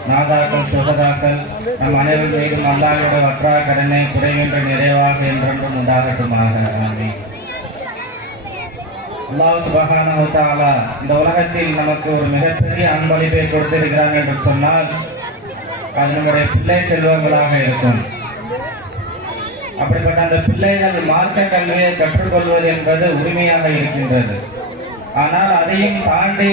நாதாக்கள் சுகதாக்கள் நம் அனைவரும் மீதும் அல்லாஹ்வுடைய வற்றா கடனை குறைவின்றி நிறைவாக என்றென்றும் உண்டாகட்டுமாக. ஆமீன். அல்லாஹ் சுப்ஹானஹு வ தஆலா இந்த உலகத்தில் நமக்கு ஒரு மிகப்பெரிய அன்பளிப்பை கொடுத்திருக்கிறான் என்று சொன்னால் அது நம்முடைய பிள்ளை செல்வங்களாக இருக்கும். அப்படிப்பட்ட அந்த பிள்ளைகள் மார்க்க கல்வியை கற்றுக்கொள்வது என்பது உரிமையாக இருக்கின்றது. ஆனால் அதையும் தாண்டி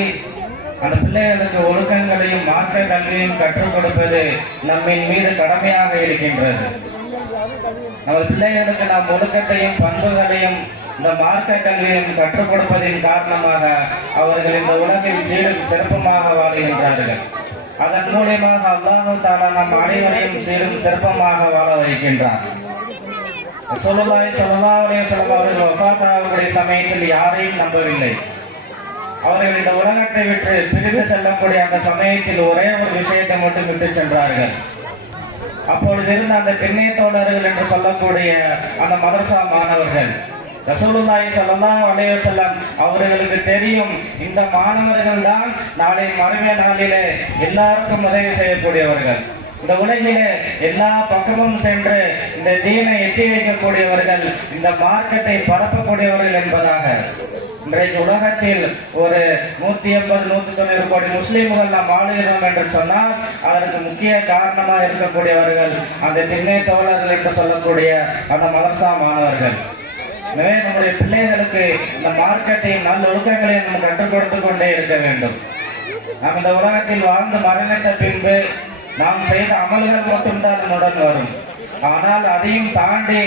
அந்த பிள்ளைகளுக்கு ஒழுக்கங்களையும் மார்க்க கல்வியையும் கற்றுக் கொடுப்பது நம்மின் மீது கடமையாக இருக்கின்றது. நம்ம பிள்ளைகளுக்கு நாம் ஒழுக்கத்தையும் பண்புகளையும் இந்த மார்க்க கல்வியையும் கற்றுக் கொடுப்பதின் காரணமாக அவர்கள் இந்த உலகில் சீரும் சிறப்புமாக வாழ்கின்றார்கள். அதன் மூலியமாக அல்லாஹ் தஆலா நம் அனைவரையும் சீரும் சிறப்பமாக வாழ வைக்கின்றார். ரசூலுல்லாஹி ஸல்லல்லாஹு அலைஹி வஸல்லம் அவர்கள் வஃபாத் ஆகக்கூடிய சமயத்தில் யாரையும் நம்பவில்லை. அவர்கள் இந்த உலகத்தை விட்டு பிரிந்து செல்லக்கூடிய அந்த சமயத்தில் ஒரே ஒரு விஷயத்தை மட்டும் விட்டு சென்றார்கள். அப்பொழுது இருந்த அந்த பெண்ணை தோழர்கள் என்று சொல்லக்கூடிய அந்த மதரசா மாணவர்கள் ரசூலுல்லாஹி ஸல்லல்லாஹு அலைஹி வஸல்லம் அவர்களுக்கு தெரியும், இந்த மாணவர்கள் தான் நாளை மறுமை நாளிலே எல்லாருக்கும் உதவி செய்யக்கூடியவர்கள், இந்த உலகிலே எல்லா பக்கமும் சென்று இந்த தீனை எட்டி வைக்கக்கூடியவர்கள், இந்த மார்க்கத்தை பரப்பக்கூடியவர்கள் என்பதாக. இன்றைக்கு உலகத்தில் ஒரு 180-190 கோடி முஸ்லிம்கள் நாம் வாழுகிறோம் என்று சொன்னால் அதற்கு முக்கிய காரணமாக இருக்கக்கூடியவர்கள் அந்த திண்ணை தோழர்கள் என்று சொல்லக்கூடிய அந்த மதரசா மாணவர்கள். எனவே நம்முடைய பிள்ளைகளுக்கு இந்த மார்க்கத்தை நல்ல ஒழுக்கங்களை நாம் கற்றுக் கொடுத்து கொண்டே இருக்க வேண்டும். நாம் இந்த உலகத்தில் வாழ்ந்து மரணித்த பின்பு நாம் செய்த அமல்கள் மட்டும்தான் நம்முடன் வரும். ஆனால் அதையும் தாண்டி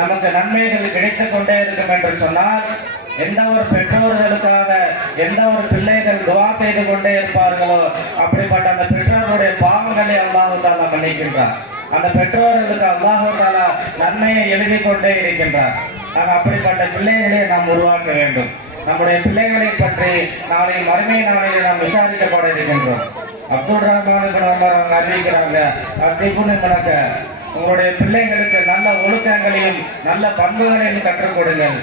நமக்கு நன்மைகள் கிடைத்துக் கொண்டே இருக்கும் என்று சொன்னால் எந்த ஒரு பெற்றோர்களுக்காக எந்த ஒரு பிள்ளைகள் துவா செய்து கொண்டே இருப்பார்களோ அப்படிப்பட்ட அந்த பெற்றோருடைய பாவங்களை அல்லாஹ் தஆலா மன்னிக்கின்றார். அந்த பெற்றோர்களுக்கு அல்லாஹ் தஆலா நன்மையை எழுதி கொண்டே இருக்கின்றார். அப்படிப்பட்ட பிள்ளைகளை நாம் உருவாக்க வேண்டும். நம்முடைய பிள்ளைகளை பற்றி நாளை மறுமை நாளையில் நாம் விசாரிக்கப்பட இருக்கின்றோம். அப்துல் ரஹ்மான் அறிவிக்கிறாங்க, நடக்க உங்களுடைய பிள்ளைகளுக்கு நல்ல ஒழுக்கங்களையும் நல்ல பண்புகளையும் கற்றுக் கொடுங்கள்.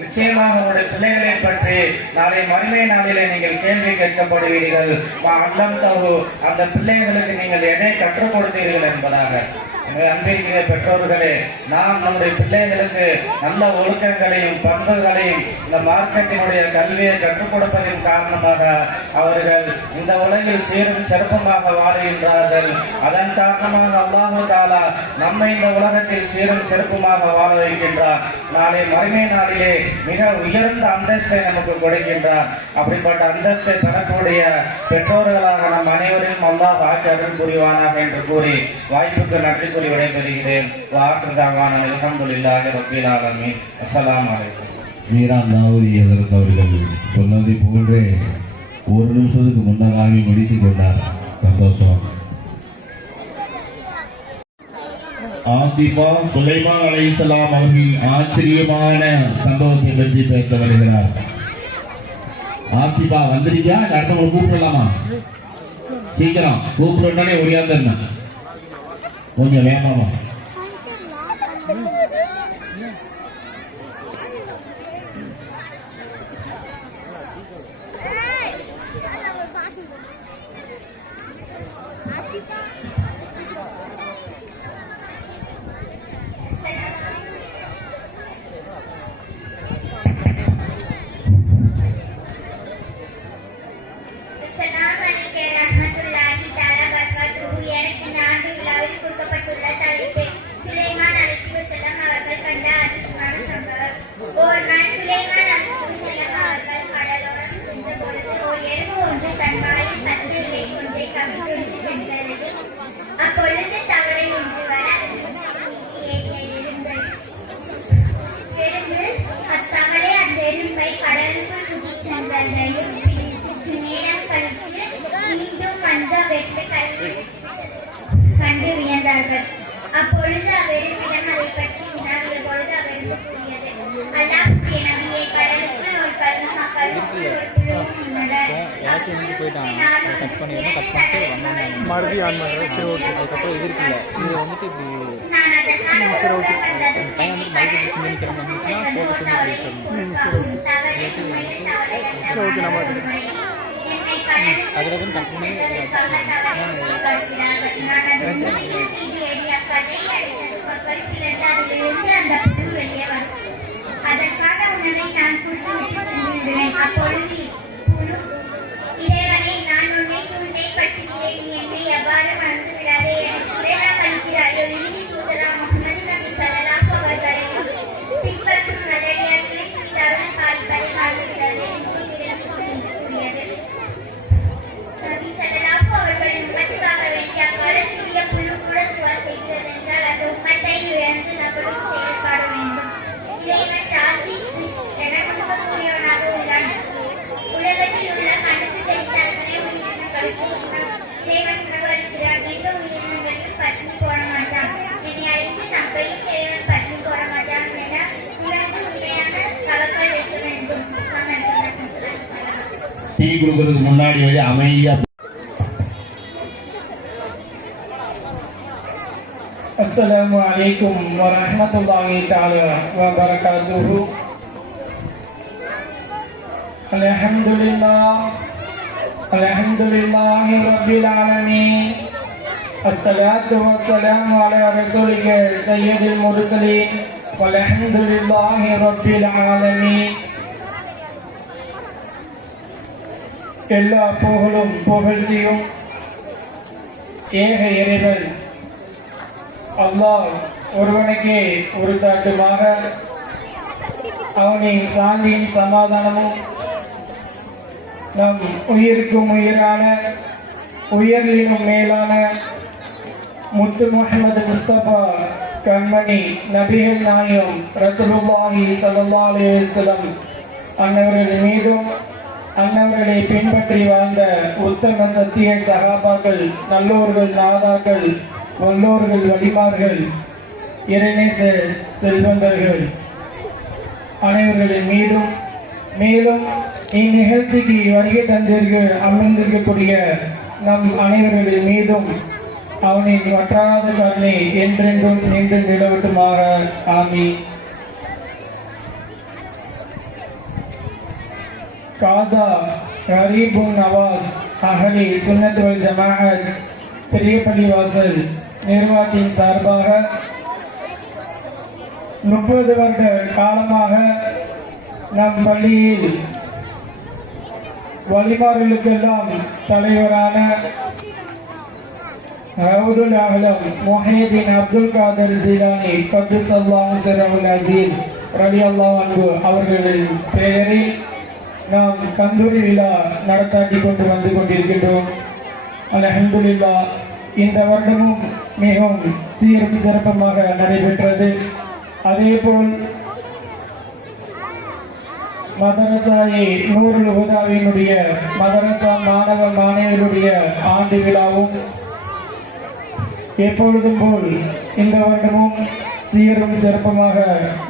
நிச்சயமாக உங்களுடைய பிள்ளைகளை பற்றி நாளை மறுமை நாளிலே நீங்கள் கேள்வி கேட்கப்படுவீர்கள். அந்த பிள்ளைகளுக்கு நீங்கள் எதை கற்றுக் கொடுத்தீர்கள் என்பதாக. அன்பிற்கிற பெற்றோர்களே, நாம் நம்முடைய பிள்ளைகளுக்கு நல்ல ஒழுக்கங்களையும் பண்புகளையும் இந்த மார்க்கத்தினுடைய கல்வியை கற்றுக் கொடுப்பதன் காரணமாக அவர்கள் இந்த உலகில் சீரும் சிறப்புமாக வாழுகின்றார்கள். அதன் காரணமாக அல்லாஹு தஆலா நம்மை இந்த உலகத்தில் சீரும் சிறப்புமாக வாழ வைக்கின்றார். நாளை மறுமை நாளிலே மிக உயர்ந்த அந்தஸ்தை நமக்கு கொடுக்கின்றார். அப்படிப்பட்ட அந்தஸ்தை பெறக்கூடிய பெற்றோர்களாக நம் அனைவரையும் அல்லாஹ் ஆக்கி அருள் புரிவானாக என்று கூறி வாய்ப்புக்கு நன்றி கூறி விடைபெறுகிறேன். வாக்குதாவான அல்ஹம்துலில்லாஹி ரப்பில் ஆலமீன். அஸ்ஸலாமு அலைக்கும். மீரான் தாவூதி ஹஜ்ரத் அவர்கள் சொன்னதை போன்றே ஒரு நிமிஷத்துக்கு முன்னதாகவே முடித்துக் கொண்டார். சந்தோஷம். ஆசிபா சுலைமான் அலைஹிஸ்ஸலாம் அவர்கள் ஆச்சரியமான சம்பவத்தை பற்றி பேச வருகிறார். ஆசிபா வந்திருக்கா? அடுத்தவங்க கூப்பிடலாமா? சீக்கிரம் கூப்பிடுறே ஒடியாந்துருந்தேன் கொஞ்சம் வேகமா. அப்பொழுது தவறை ஒன்று வர அத்தவளை அந்த எறும்பை கடலுக்குள் சுற்றி சென்றதையும் பிடித்து நேரம் கழித்து மீண்டும் அந்த வெற்று கண்டு வியந்தார்கள். அப்பொழுது அவ்வெரும்பிடம் அதை பற்றி வினாவிய பொழுது அவ்வெரும்பு கூறியது, அல்லாஹ்வுடைய நபியே, கடலுக்குள் ஒரு கல்லும் அக்கல்லுக்குள் ஒரு புழுவும் உள்ளன. மறுபடியும் ஆன் பண்ணுறேன். சரி ஓகே. அதுக்கப்புறம் இது இருக்குல்ல, இது வந்துட்டு இப்படி சரி ஓகே. பையன் வந்துட்டு மைக்கு பிடிச்சி நினைக்கிறேன் வந்துச்சுன்னா ஃபோட்டோ சொல்லி வச்சிடணும். சரி ஓகே. சரி ஓகே. நம்ம அதில் வந்து கம்பெனி அதற்கான உணவை நான் கொடுத்து அப்பொழுது இறைவனை நான் உன்னை தூண்டை பட்டுகிறேன் என்று எவ்வாறு மறந்து விடாதே. இறைவன் அளிக்கிறாயோ இறுதி தூதராம் முஹம்மது நபி ஸல்லல்லாஹு அவர்களையும் பின்பற்றும் நல்லடியார்களை தருணம் பாலிப்பதை மறந்துவிடாதே என்று கூறியது. நபி ஸல்லல்லாஹு அவர்களின் உம்மத்துக்காக வேண்டிய அக்காலத்திய புழு கூட சுவாசிக்கிறது என்றால் அந்த உம்மத்தை இழந்து நம்மளும் செயல்பட வேண்டும். இறைவன் ராஜி என கூறியவனாக உள்ளான். உலகத்தில் உள்ள கணக்கு தெரிந்தால்களை உயிரினங்களுக்கு இறைவன் உணவளிக்கிறார். எந்த உயிரினங்களையும் பற்றி போட மாட்டான். என்னை அழைத்து நம்மையும் இறைவன் பற்றி போட மாட்டான் என உணர்ந்து உண்மையான தவக்கல் வைக்க வேண்டும். டீ கொடுக்கறதுக்கு முன்னாடி வந்து அமைதியா. அஸ்ஸலாமு அலைக்கும் வரஹ்மத்துல்லாஹி தஆலா வ பரகாத்துஹு. அல்ஹம்துலில்லாஹி ரப்பில் ஆலமீன். அஸ்ஸலாத்து வஸ்ஸலாமு அலா ரசூலிக சய்யிதில் முர்ஸலீன் வல்ஹம்துலில்லாஹி ரப்பில் ஆலமீன். எல்லா புகழும் புகழ்ச்சியும் ஏக இறைவன் அல்லாஹ் ஒருவனுக்கே உரித்தாட்டுமாக. அவனின் சாந்தியும் சமாதானமும் நம் உயிருக்கும் உயிரான உயர்விலும் மேலான முத்து முஹம்மது முஸ்தபா கண்மணி நபிகள் நாயகம் ரசூலுல்லாஹி ஸல்லல்லாஹு அலைஹி வஸல்லம் அன்னவர்கள் மீதும் அன்னவர்களை பின்பற்றி வாழ்ந்த உத்தம சத்திய சகாபாக்கள், நல்லோர்கள், நாதாக்கள், வல்லோர்கள், வலிமார்கள், இறைநேச செல்வந்தர்கள் அனைவர்களின் மீதும், மேலும் இந்நிகழ்ச்சிக்கு வருகை அமர்ந்திருக்கக்கூடிய நம் அனைவர்களின் மீதும் அவனின் வற்றாத கருணை என்றென்றும் நின்று நிலவட்டுமாக. ஆமீன். காசா கரீபுன் நவாஸ் அஹ்லி சுன்னத் வல் ஜமாஅத் பெரிய பள்ளிவாசல் நிர்வாகத்தின் சார்பாக 30 வருட காலமாக நம் பள்ளியில் வழிமாறுகளுக்கெல்லாம் தலைவரான ரவுதுல் ஆலம் முஹைதீன் அப்துல் காதர் ஜீலானி கத்துசல்லாஹு சிரவுல் அசீஸ் ரலியல்லாஹு அன்ஹு அவர்களின் பெயரில் நாம் கந்தூரி விழா நடத்தாட்டி கொண்டு வந்து கொண்டிருக்கின்றோம். அல்ஹம்துலில்லாஹ், இந்த வருடமும் மிகவும் சீரும் சிறப்புமாக நடைபெற்றது. அதேபோல் மதரசாயி நூருல் ஹுதாவினுடைய மதரசா மாணவ மாணவியருடைய ஆண்டு விழாவும் எப்பொழுதும் போல் இந்த வருடமும் சீரும் சிறப்புமாக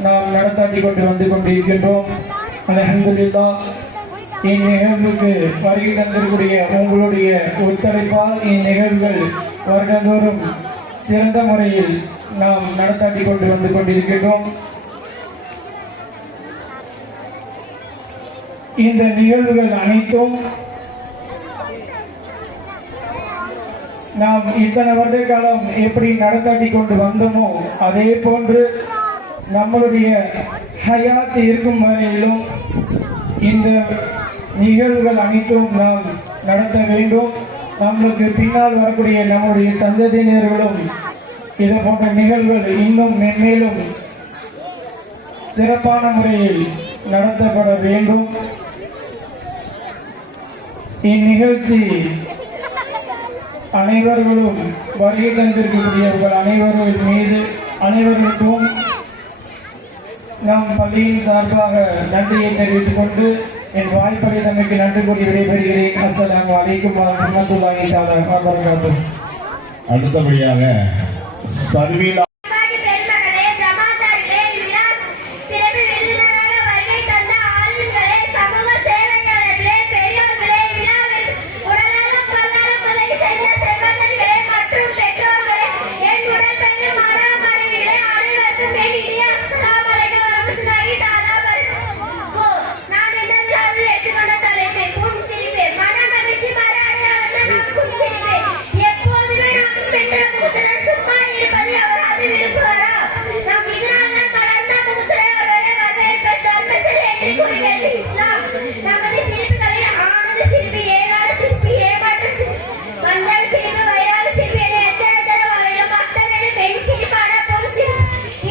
நாம் நடத்தாட்டி கொண்டு வந்து கொண்டிருக்கின்றோம். அல்ஹம்துலில்லாஹ், இந்நிகழ்வுக்கு வருகை தந்திருக்கூடிய உங்களுடைய ஒத்துழைப்பால் இந்நிகழ்வுகள் வருடந்தோறும் சிறந்த முறையில் நாம் நடத்தாட்டி கொண்டு வந்து கொண்டிருக்கின்றோம். இந்த நிகழ்வுகள் அனைத்தும் நாம் இத்தனை வருட காலம் எப்படி நடத்தாட்டி கொண்டு வந்தோமோ அதே போன்று நம்மளுடைய ஹயாத் இருக்கும் வரையிலும் இந்த நிகழ்வுகள் அனைத்தும் நாம் நடத்த வேண்டும். நம்மளுக்கு பின்னால் வரக்கூடிய நம்முடைய சந்ததியினர்களும் இது போன்ற நிகழ்வுகள் இன்னும் மென்மேலும் சிறப்பான முறையில் நடத்தப்பட வேண்டும். இந்நிகழ்ச்சி அனைவர்களும் வருகை தந்திருக்கக்கூடியவர்கள் அனைவருக்கும் நம் பள்ளியின் சார்பாக நன்றியை தெரிவித்துக் கொண்டு என் வாய்ப்பை தமக்கு நன்றி கூறி விடைபெறுகிறேன். அஸ்ஸலாமு அலைக்கும் வரஹ்மத்துல்லாஹி தஆலா வபரகாத்துஹு. அடுத்தபடியாக சர்வீலா பெருமகளே, ஜமாத்தார்களே, இவ்விழா சிறப்பு விருந்தினராக வருகை தந்த ஆளுங்களே, சமூக சேவையாளர்களே, பெரியோர்களே, விழாவில் உடனாக பொருளாதார உதவி செய்த செல்வந்தர்களே மற்றும் பெற்றோர்களே, என் உடற்பயிலும் மாணவ மாணவிகளே, அனைவருக்கும் என் இனிய அஸ்ஸலாமு அலைக்கும் வரஹ்மத்துல்லாஹி தஆலா வபரகாத்துஹு. நான் இந்த விழாவில் எடுத்துக்கொண்ட தலைப்பு புன்சிரிப்பு. மன மகிழ்ச்சி மர அடையாளம் நான் புன்சிரிப்பு. எப்போதுமே நாம் பெற்ற புத்திரன் சும்மா இருப்பது அவராது விரும்புவாரா? நாம் இதனால் கடந்த புத்திரை அவருடைய வரவேற்பை தர்மத்தில் ஏற்றிக் கொள்கிறது இஸ்லாம். நமது சிரிப்புகளில் ஆனந்த சிரிப்பு, ஏகாத சிரிப்பு, ஏமாற்ற சிரிப்பு, மஞ்சள் சிரிப்பு, வைராக சிரிப்பு என எத்தனை வகையிலும் அத்தனை பெண் சிரிப்பான பொன் சிரிப்பு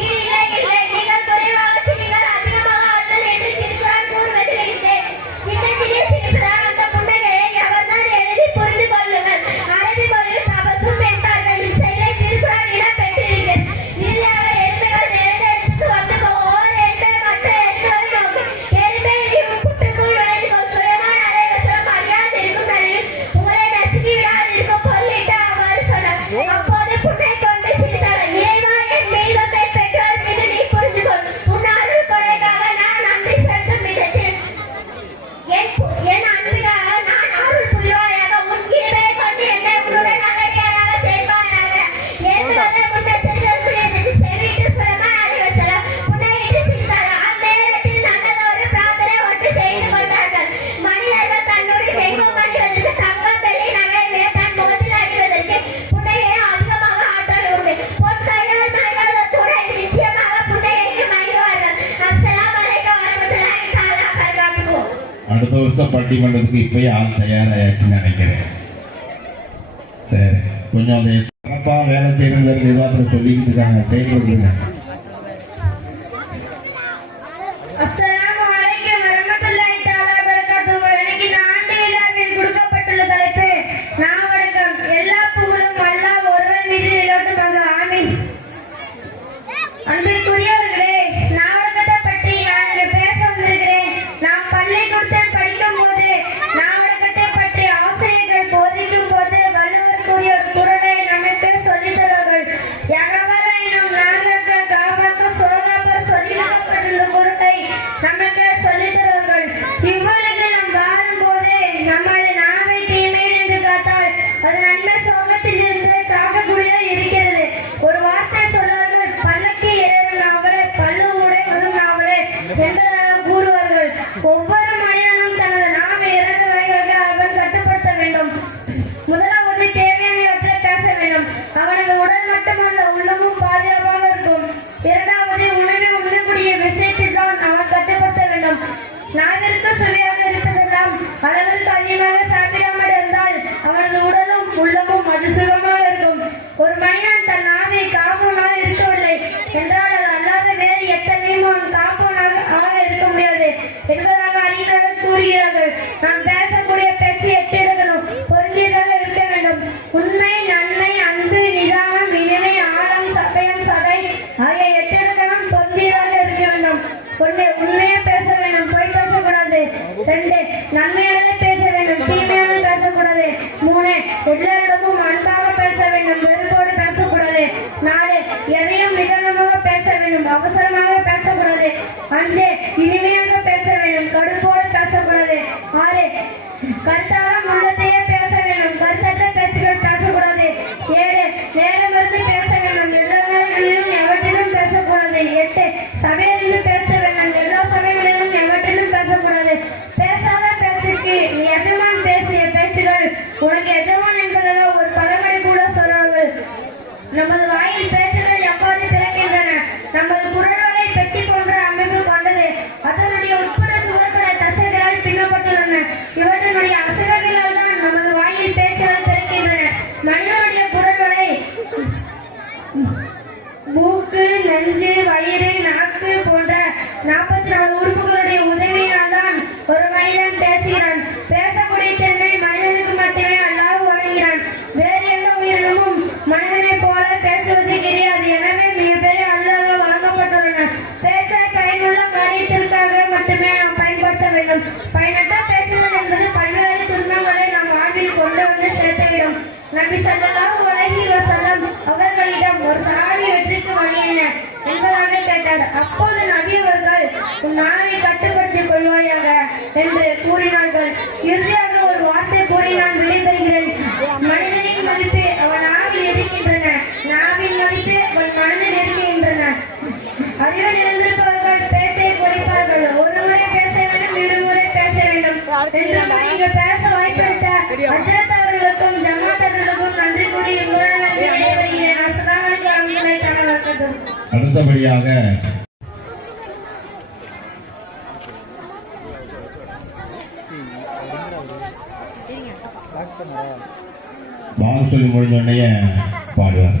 இல்லை. நீங்கள் குறைவாக சிரிங்கள், அதிகமாக ஆழ்ந்தல் என்று திருக்குறான் கூறுவது இல்லை. சின்ன சிறிய சிரிப்புதான் அந்த புன்னகையை எவர்தான் எழுதி புரிந்து கொள்ளுங்கள். அரபி மொழியில் தபசும் என்பார்கள். இச்செயலை திருக்குறான் இடம் பெற்றிருக்கிறது. இறுதியாக எருமைகள் நிறைந்த இடத்துக்கு வந்து ஓர் எருமை மற்ற எருமைகளை நோக்கி, எருமையையும் புற்றுக்குள் நுழைந்து சுயமான அலைவசம் அறியாதிருக்கும் நிலையில் உங்களை நசுக்கி விடாதிருக்கும் பொருளிட்டு அவ்வாறு சொன்னார். அப்போது புன்னை கொண்டு சிரித்தார். இறைவா, என் மீதும் என் பெற்றோர் மீது நீ புரிந்து கொள். உன் அருள் கொடைக்காக நான் நன்றி செலுத்தும் விதத்தில் என் அன்பிற்காக நான் அருள் புரிவாயாக. உன் கிருபையை கொண்டு என்னை உன்னுடைய நல்லடியாராக சேர்ப்பாயாக. எருமைகளை முன்னெச்சரிக்கைக்குரியதற்கு செவியிட்டு சுலைமான் அலைஹிஸ்ஸலாம் புன்னகைத்து சிரித்தார். அந்நேரத்தில் நல்லதொரு பிரார்த்தனை ஒன்று செய்து கொண்டார்கள். மனிதர்கள் தன்னுடைய வெங்கம் அணிவதற்கு தங்கம், வெள்ளி நகையை விட தன் முகத்தில் அணிவதற்கு புன்னகையை அதிகமாக ஆற்றல் உண்டு. பொன் கைகள் மயங்காத துணை நிச்சயமாக புன்னகைக்கு மயங்குவார்கள். அஸ்ஸலாமு அலைக்கும் வரஹ்மத்துல்லாஹி தஆலா வபரகாத்துஹு. அடுத்த வருஷம் பட்டிமன்றத்துக்கு இப்பயே ஆள் தயாராயாச்சுன்னு நினைக்கிறேன். சரி, கொஞ்சம் அந்த சிறப்பா வேலை செய்யறது விவாதத்தில் சொல்லிக்கிட்டு இருக்காங்க, செயல்படுத்துங்க. அஸ்ஸலாமு அலைக்கும் வரஹ்மத்துல்லாஹி தஆலா வபரகாத்துஹு. இன்னைக்கு இந்த ஆண்டு விழாவில் கொடுக்கப்பட்டுள்ள தலைப்பு நாவடக்கம். எல்லா புகழும் அல்லாஹ் ஒருவன் மீது நிலவட்டுமாக. ஆமீன். அன்பிற்குரியவர்களே, நாவடக்கத்தை பற்றி நான் இங்கு பேச வந்திருக்கிறேன். நாம் பள்ளிக்கூடத்தில் படிக்கும் போது நாவடக்கத்தை பற்றி ஆசிரியர்கள் போதிக்கும் போது வள்ளுவர் கூறிய ஒரு குறளை நமக்கு சொல்லித் தருவார்கள். யகவர எனும் நான்கு காவாக்க சோகாபர் சொல்லியிருக்கப்பட்டுள்ள குறளை முறையாக சாப்பிடாமல் இருந்தால் அவனது உடலும் உள்ளமும் அது சுகமாக இருக்கும். ஒரு மனிதன் தன் நாவை காப்போனாக இருக்கவில்லை என்றால் அது அல்லாத வேறு எத்தனையும் அவன் காப்போனாக இருக்க முடியாது என்பதாக அறிஞர்கள் கூறுகிறார்கள். நாம் பேசக்கூடிய பேச்சு எட்டிடங்களும் பொருந்தியதாக இருக்க வேண்டும். உண்மை, நன்மை, அன்பு, நிதானம், இனிமை, ஆழம், சபயம், சபை ஆகிய எட்டிடங்களும் பொருந்தியதாக இருக்க வேண்டும். ஒன்று, உண்மையை பேச வேண்டும், பொய் பேசக்கூடாது. 2, நன்மையானதை பேச வேண்டும், தீமையானதை பேசக்கூடாது. 3, எல்லாரிடமும் அன்பாக பேச வேண்டும், வெறுப்போடு பேசக்கூடாது. 4, எதையும் நிதானமாக பேச வேண்டும், அவசரமாக பேசக்கூடாது. 5, இனிமையாக பேச வேண்டும், கடுப்போடு பேசக்கூடாது. 6, கருத்தாலும் உள்ளத்தையே பேச வேண்டும், கருத்தற்ற பேச்சுகள் பேசக்கூடாது. 7, நேரமிருந்து பேச வேண்டும், எல்லா நேரங்களிலும் எவற்றிலும் பேசக்கூடாது. 8, சபையிலிருந்து பேச வேண்டும், எல்லா சபைகளிலும் எவற்றிலும் பேசக்கூடாது. பேசாத பேச்சுக்கு நீ எஜமான் பேசிய பேச்சுகள் உனக்கு எஜமான் என்பதாக ஒரு பழமொழி கூட சொல்றார்கள். நமது வாயில் பேச்சுகள் எவ்வாறு பிறக்கின்றன? நமது குரல்களை பெட்டி போன்ற அமைப்பு கொண்டது. அதனுடைய உட்புற சுவர்கள் தசைகளால் பின்னப்பட்டுள்ளன. இவற்றினுடைய அசைவுகளால் தான் நமது வாயில் பேச்சுகள் பிறக்கின்றன. மனிதனுடைய குரல்களை மூக்கு, நெஞ்சு, வயிறு, நாக்கு போன்ற 44 உறுப்புகளுடைய உதவியினால் தான் ஒரு மனிதன் பேசுகிறான். பேசக்கூடிய திறனை மனிதனுக்கு மட்டுமே அல்லாஹ் வழங்குகிறான். வேறு எந்த உயிரினமும் மனிதனை போல பேசுவது கிடையாது. எனவே மிகப்பெரிய அல்லாஹ் வழங்கப்பட்டுள்ளன. பேச்சை பயனுள்ள காரியத்திற்காக மட்டுமே நாம் பயன்படுத்த வேண்டும். பயனற்ற பேச்சுகள் என்பது பல்வேறு துன்பங்களை நாம் வாழ்வில் கொண்டு வந்து சேர்த்துவிடும். நபி ஸல்லல்லாஹு அலைஹி வஸல்லம் அவர்களிடம் ஒரு சஹாபி வெற்றிக்கு வழி என்ன என்பதாக கேட்டார். அப்போது நபி அவர்கள் உன் நாவை கட்டுப்படுத்திக் கொள்வாயாக என்று கூறினார்கள். இறுதியாக ஒரு வார்த்தை கூறி நான் விடைபெறுகிறேன். மனிதனின் மதிப்பு அவன் நாவில் இருக்கின்றன, நாவின் மதிப்பு அவன் மனதில் இருக்கின்றன. அறிவில் இருந்திருப்பவர்கள் பேச்சை குறைப்பார்கள். ஒரு முறை பேச வேண்டும், இருமுறை பேச வேண்டும் என்று இங்கு பேச வாய்ப்பளித்த ஹஜ்ரத் அவர்களுக்கும் ஜமாத்தர்களுக்கும் நன்றி கூறி விடைபெறுகிறேன். அஸ்ஸலாமு அலைக்கும் வரஹ்மத்துல்லாஹி வபரகாத்துஹு. அடுத்தபடியாக பாடம் சொல்லி முடிஞ்ச உடனே பாடுவார்.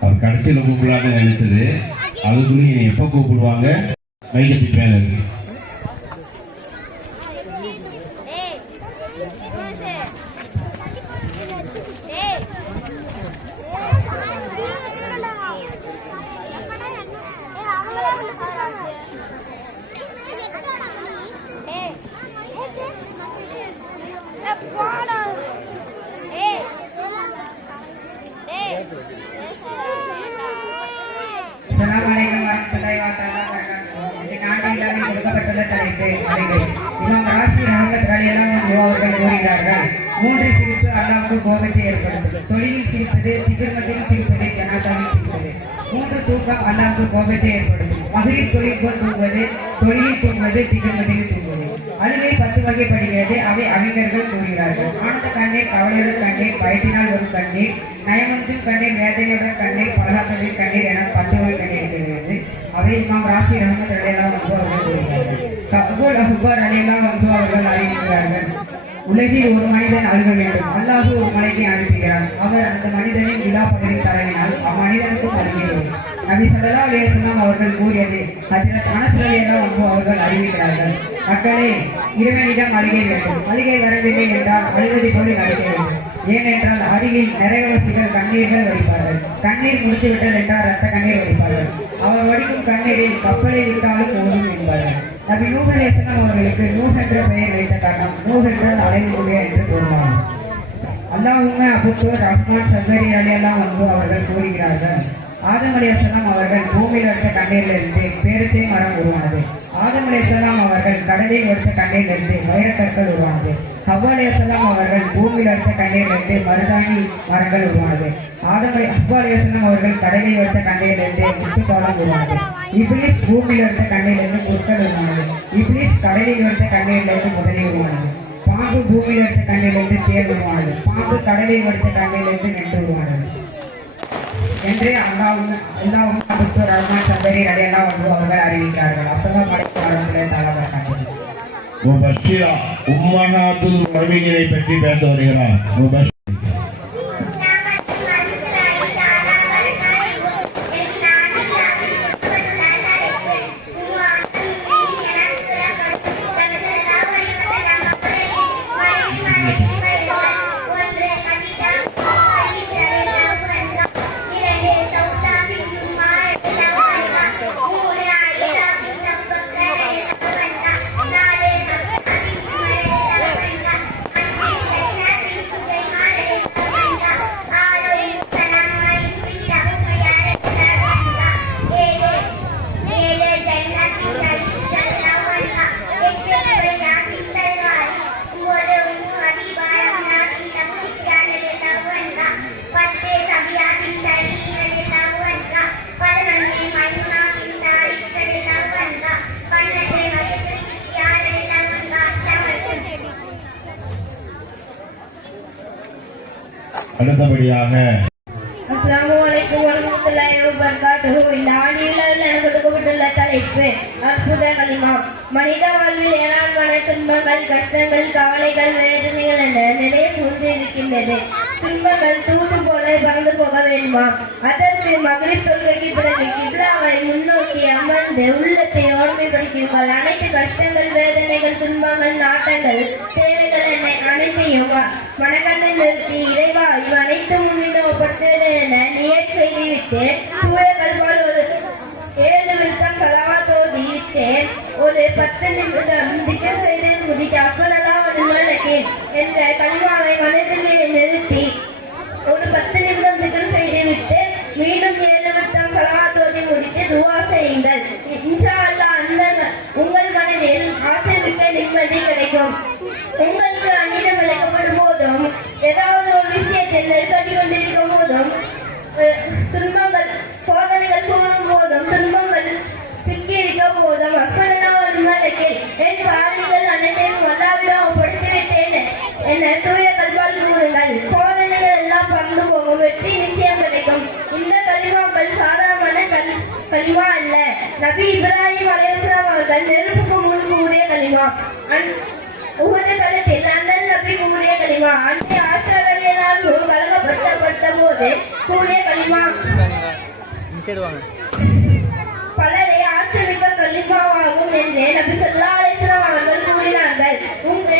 அவர் கடைசியில் கூப்பிடலான்னு நினைச்சது, அதுக்குள்ளே எப்போ கூப்பிடுவாங்க மைக்கத்தி பேன இருக்கு. கொடுக்கப்பட்டுள்ள தலைப்பு மனிதை. இமாம் ராஷி அஹமத் ரலியல்லாஹு அன்ஹு அவர்கள் கூறுகிறார்கள், 3 சிரிப்பு அல்லாஹ்வுக்கு கோபத்தை ஏற்படுத்தும். தொழிலில் சிரிப்பது, திகிர்மத்தில் சிரிப்பது, ஜனாதாவில் சிரிப்பது. 3 தூக்கம் அல்லாஹ்வுக்கு கோபத்தை ஏற்படுத்தும். மகிழில் தொழில் போல் தூங்குவது, தொழிலில் தூங்குவது, திகிர்மத்தில் தூங்குவது. அழுகை 10 வகைப்படுகிறது. அவை அறிஞர்கள் கூறுகிறார்கள். ஆனந்த கண்ணீர், கவலையுடன் கண்ணீர், பயத்தினால் வரும் கண்ணீர், நயமன்றும் கண்ணீர், வேதனையுடன் கண்ணீர், பலகாசத்தில் கண்ணீர் என 10 வகை கண்ணீர் இருக்கிறது. அவை இமாம் ராஷி அஹமத் ரலியல்லாஹு அன்ஹு அவர்கள் கூறுகிறார்கள். அபூல் அஹ்பார் ரலியல்லாஹு அன்ஹு அவர்கள் அறிவிக்கிறார்கள், உலகில் ஒரு மனிதன் அழுக வேண்டும். அல்லாஹ் ஒரு மலையை அனுப்புகிறார். அவர் அந்த மனிதனின் விழா பகுதி தரவினால் அம்மனிதனுக்கும் அழுகிறது. நபி ஸல்லல்லாஹு அலைஹி வஸல்லம் அவர்கள் கூறியது ஹஜ்ரத் அனஸ் ரலியல்லாஹு அன்ஹு அவர்கள் அறிவிக்கிறார்கள், மக்களே, இறைவனிடம் அழுகை வேண்டும். அழுகை வரவில்லை என்றால் அழுவதை போல நடிக்க வேண்டும். ஏனென்றால் அருகில் நிறையவசிகள் கண்ணீர்கள் வடிப்பார்கள். கண்ணீர் முடித்துவிட்டல் என்றால் ரத்த கண்ணீர் வடிப்பார்கள். அவர் வடிக்கும் கண்ணீரில் கப்பலை விட்டாலும் ஓடும் என்பார்கள். நபி நூஹ் அலைஹிஸ்ஸலாம் அவர்களுக்கு நூஹ் என்ற பெயர் வைத்த காரணம் நூஹ் என்றால் அலையக்கூடிய என்று கூறுவார்கள். அல்லாஹும்ம அபுத்தூர் ரஹ்மான் சபரி ரலியல்லாஹு அன்ஹு அவர்கள் கூறுகிறார்கள், ஆதம் அலைஹிஸ்ஸலாம் அவர்கள் பூமியில் எடுத்த கண்ணீரிலிருந்து பேரிச்சை மரம் உருவானது. ஆதம் அலைஹிஸ்ஸலாம் அவர்கள் கடலில் எடுத்த கண்ணீரிலிருந்து வைரக்கற்கள் உருவானது. ஹவ்வா அலைஹிஸ்ஸலாம் அவர்கள் பூமியில் எடுத்த கண்ணீரிலிருந்து மருதாணி மரங்கள் உருவானது. ஹவ்வா அலைஹிஸ்ஸலாம் அவர்கள் கடலில் எடுத்த கண்ணீரிலிருந்து முத்துப்பாலம் உருவானது. இப்லீஸ் பூமியில் எடுத்த கண்ணீரிலிருந்து புற்கள் உருவானது. இப்லீஸ் கடலில் எடுத்த கண்ணீரிலிருந்து முதலில் உருவானது. பாம்பு பூமியில் எடுத்த கண்ணீரிலிருந்து தேர் உருவானது. பாம்பு கடலில் எடுத்த கண்ணீரிலிருந்து நென்று உருவானது என்று அல்லாஹ் அபுத்தூர் ரஹ்மான் சபரி ரலியல்லாஹு அன்ஹு அவர்கள் அறிவிக்கிறார்கள். அஸ்ஸலாமு அலைக்கும் வரஹ்மத்துல்லாஹி தஆலா வபரகாத்துஹு. முபஷ்ஷிரா உம்மஹாத்துல் முஃமினீனை பற்றி பேச வருகிறார். முபஷ்ஷிரா அடுத்தபடியாக அஸ்ஸலாமு அலைக்கும் வரஹ்மத்துல்லாஹி வபரகாத்துஹு. இந்த ஆண்டில் எனக்கு கொடுக்கப்பட்டுள்ள தலைப்பு அற்புத கலிமா. மனித வாழ்வில் ஏராளமான துன்பங்கள், கஷ்டங்கள், கவலைகள், வேதனைகள் என நிறைய சூழ்ந்து இருக்கின்றது. துன்பங்கள் தூது போல பறந்து போக வேண்டுமா? அதற்கு மக்ரிப் தொழுகைக்கு பிறகு கிப்லாவை முன்னோக்கி அமர்ந்து உள்ளத்தை ஓர்மைப்படுத்தியுங்கள். அனைத்து கஷ்டங்கள், வேதனைகள், துன்பங்கள், நாட்டங்கள், தேவைகள் என்னை அனைத்தையும் மனக்கண்ணை நிறுத்தி இறைவா இவ் அனைத்தும் முன்னிலைப்படுத்துகிறேன் என நியத் செய்துவிட்டு தூய கல்வால் ஒரு 7 நிமிடம் ஸலவாத் ஓதி விட்டு ஒரு 10 நிமிடம் திக்ர் செய்து முடிக்க அஸ்ஸலாமு அலைக்கும் என்ற கலிமாவை மனதில் நிறுத்தி ஒரு 10 நிமிடம் திக்ர் செய்து விட்டு மீண்டும் 7 நிமிடம் ஸலவாத் ஓதி முடித்து துஆ செய்யுங்கள். இன்ஷா அல்லாஹ் உங்கள் மனதில் ஆசைமிக்க நிம்மதி கிடைக்கும். உங்களுக்கு அந்நியம் விளைக்கப்படும் போதும், ஏதாவது ஒரு விஷயத்தில் நெருக்கடி கொண்டிருக்கும் போதும், துன்பங்கள் சோதனைகள் சூழும் போதும், துன்பங்கள் சிக்கி இருக்கும் போதும், என் காரியங்கள் அனைத்தையும் அல்லாஹ்விடம் ஒப்படைத்துவிட்டேன் என தூய கல்வால் கூறுங்கள். சோதனைகள் எல்லாம் பறந்து போகும், வெற்றி நிச்சயம் கிடைக்கும். இந்த கலிமாக்கள் சாதாரணமான கலிமா அல்ல. நபி இப்ராஹிம் அலைஹிஸ்ஸலாம் அவர்கள் நெருப்புக்கு முன் கூறிய கலிமா. உஹது களத்தில் அண்ணன் நபி கூறிய கலிமா. அன்னை ஆயிஷா ரலியல்லாஹு அன்ஹா கலங்கப்பட்ட போது கூறிய கலிமா. பலரை ஆட்சேபிக்க கலிமாவாகும் என்று நபி ஸல்லல்லாஹு அலைஹி வஸல்லம் அவர்கள் கூறினார்கள்.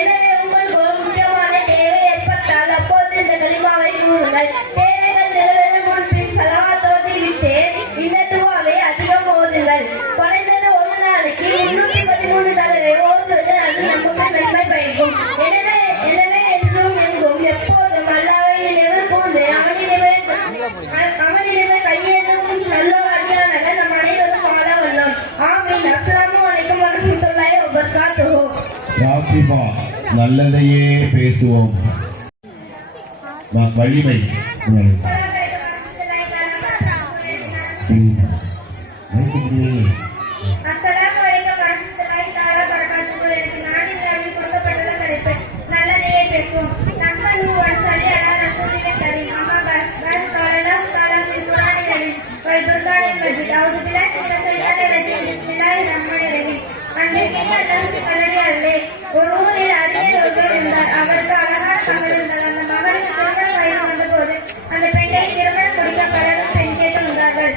எனவே உங்களுக்கு ஒரு முக்கியமான தேவை ஏற்பட்டால் அப்போது இந்த கலிமாவை கூறுங்கள். தேவைகள் நிறைவேறும் முன்பின் ஸலவாத் ஓதி விட்டு இந்த துஆவை அதிகம் ஓதுங்கள். குறைந்தது ஒரு நாளைக்கு 313 தடவை ஓதுவது அது நமக்கு நன்மை பயக்கும். எனவே என்றும் எங்கும் எப்போதும் அல்லாஹ்வை நினைவு கூர்ந்து அவனிடமே கையேந்தும் நல்ல அடியானாக நம் அனைவரும் வாழ வல்லோம். ஆமீன். அஸ்ஸலாமு அலைக்கும் வரஹ்மத்துல்லாஹி ஆசிஃபா, நல்லதையே பேசுவோம். வலிமை. அஸ்ஸலாமு அலைக்கும் வரஹ்மத்துல்லாஹி தஆலா வபரகாத்துஹு. எனக்கு நாடின் விழாவில் கொடுக்கப்பட்டுள்ள தலைப்பு நல்லதையே பேசுவோம். நஹ்மது வ ஸல்லி அலா ரசூலில் கரீம். அம்மா பாரக் கலல்லாஹு தஆலா ஃபில் குர்ஆனில் கரீம் வ துர்கானில் மஜீத். அவுது பில்லாஹி மினஷ் ஷைத்தானிர் ரஜீம். பிஸ்மில்லாஹிர் ரஹ்மானிர் ரஹீம். அன்றைக்கு அல்லாஹ்வின் நல்லடியார்களே, ஒரு ஊரில் அறிஞர் ஒருவர் இருந்தார். அவருக்கு அழகான மகள் இருந்தார். அந்த மகளுக்கு திருமண வயது வந்தபோது அந்த பெண்ணை திருமணம் முடிக்க பலரும் பெண் கேட்டு வந்தார்கள்.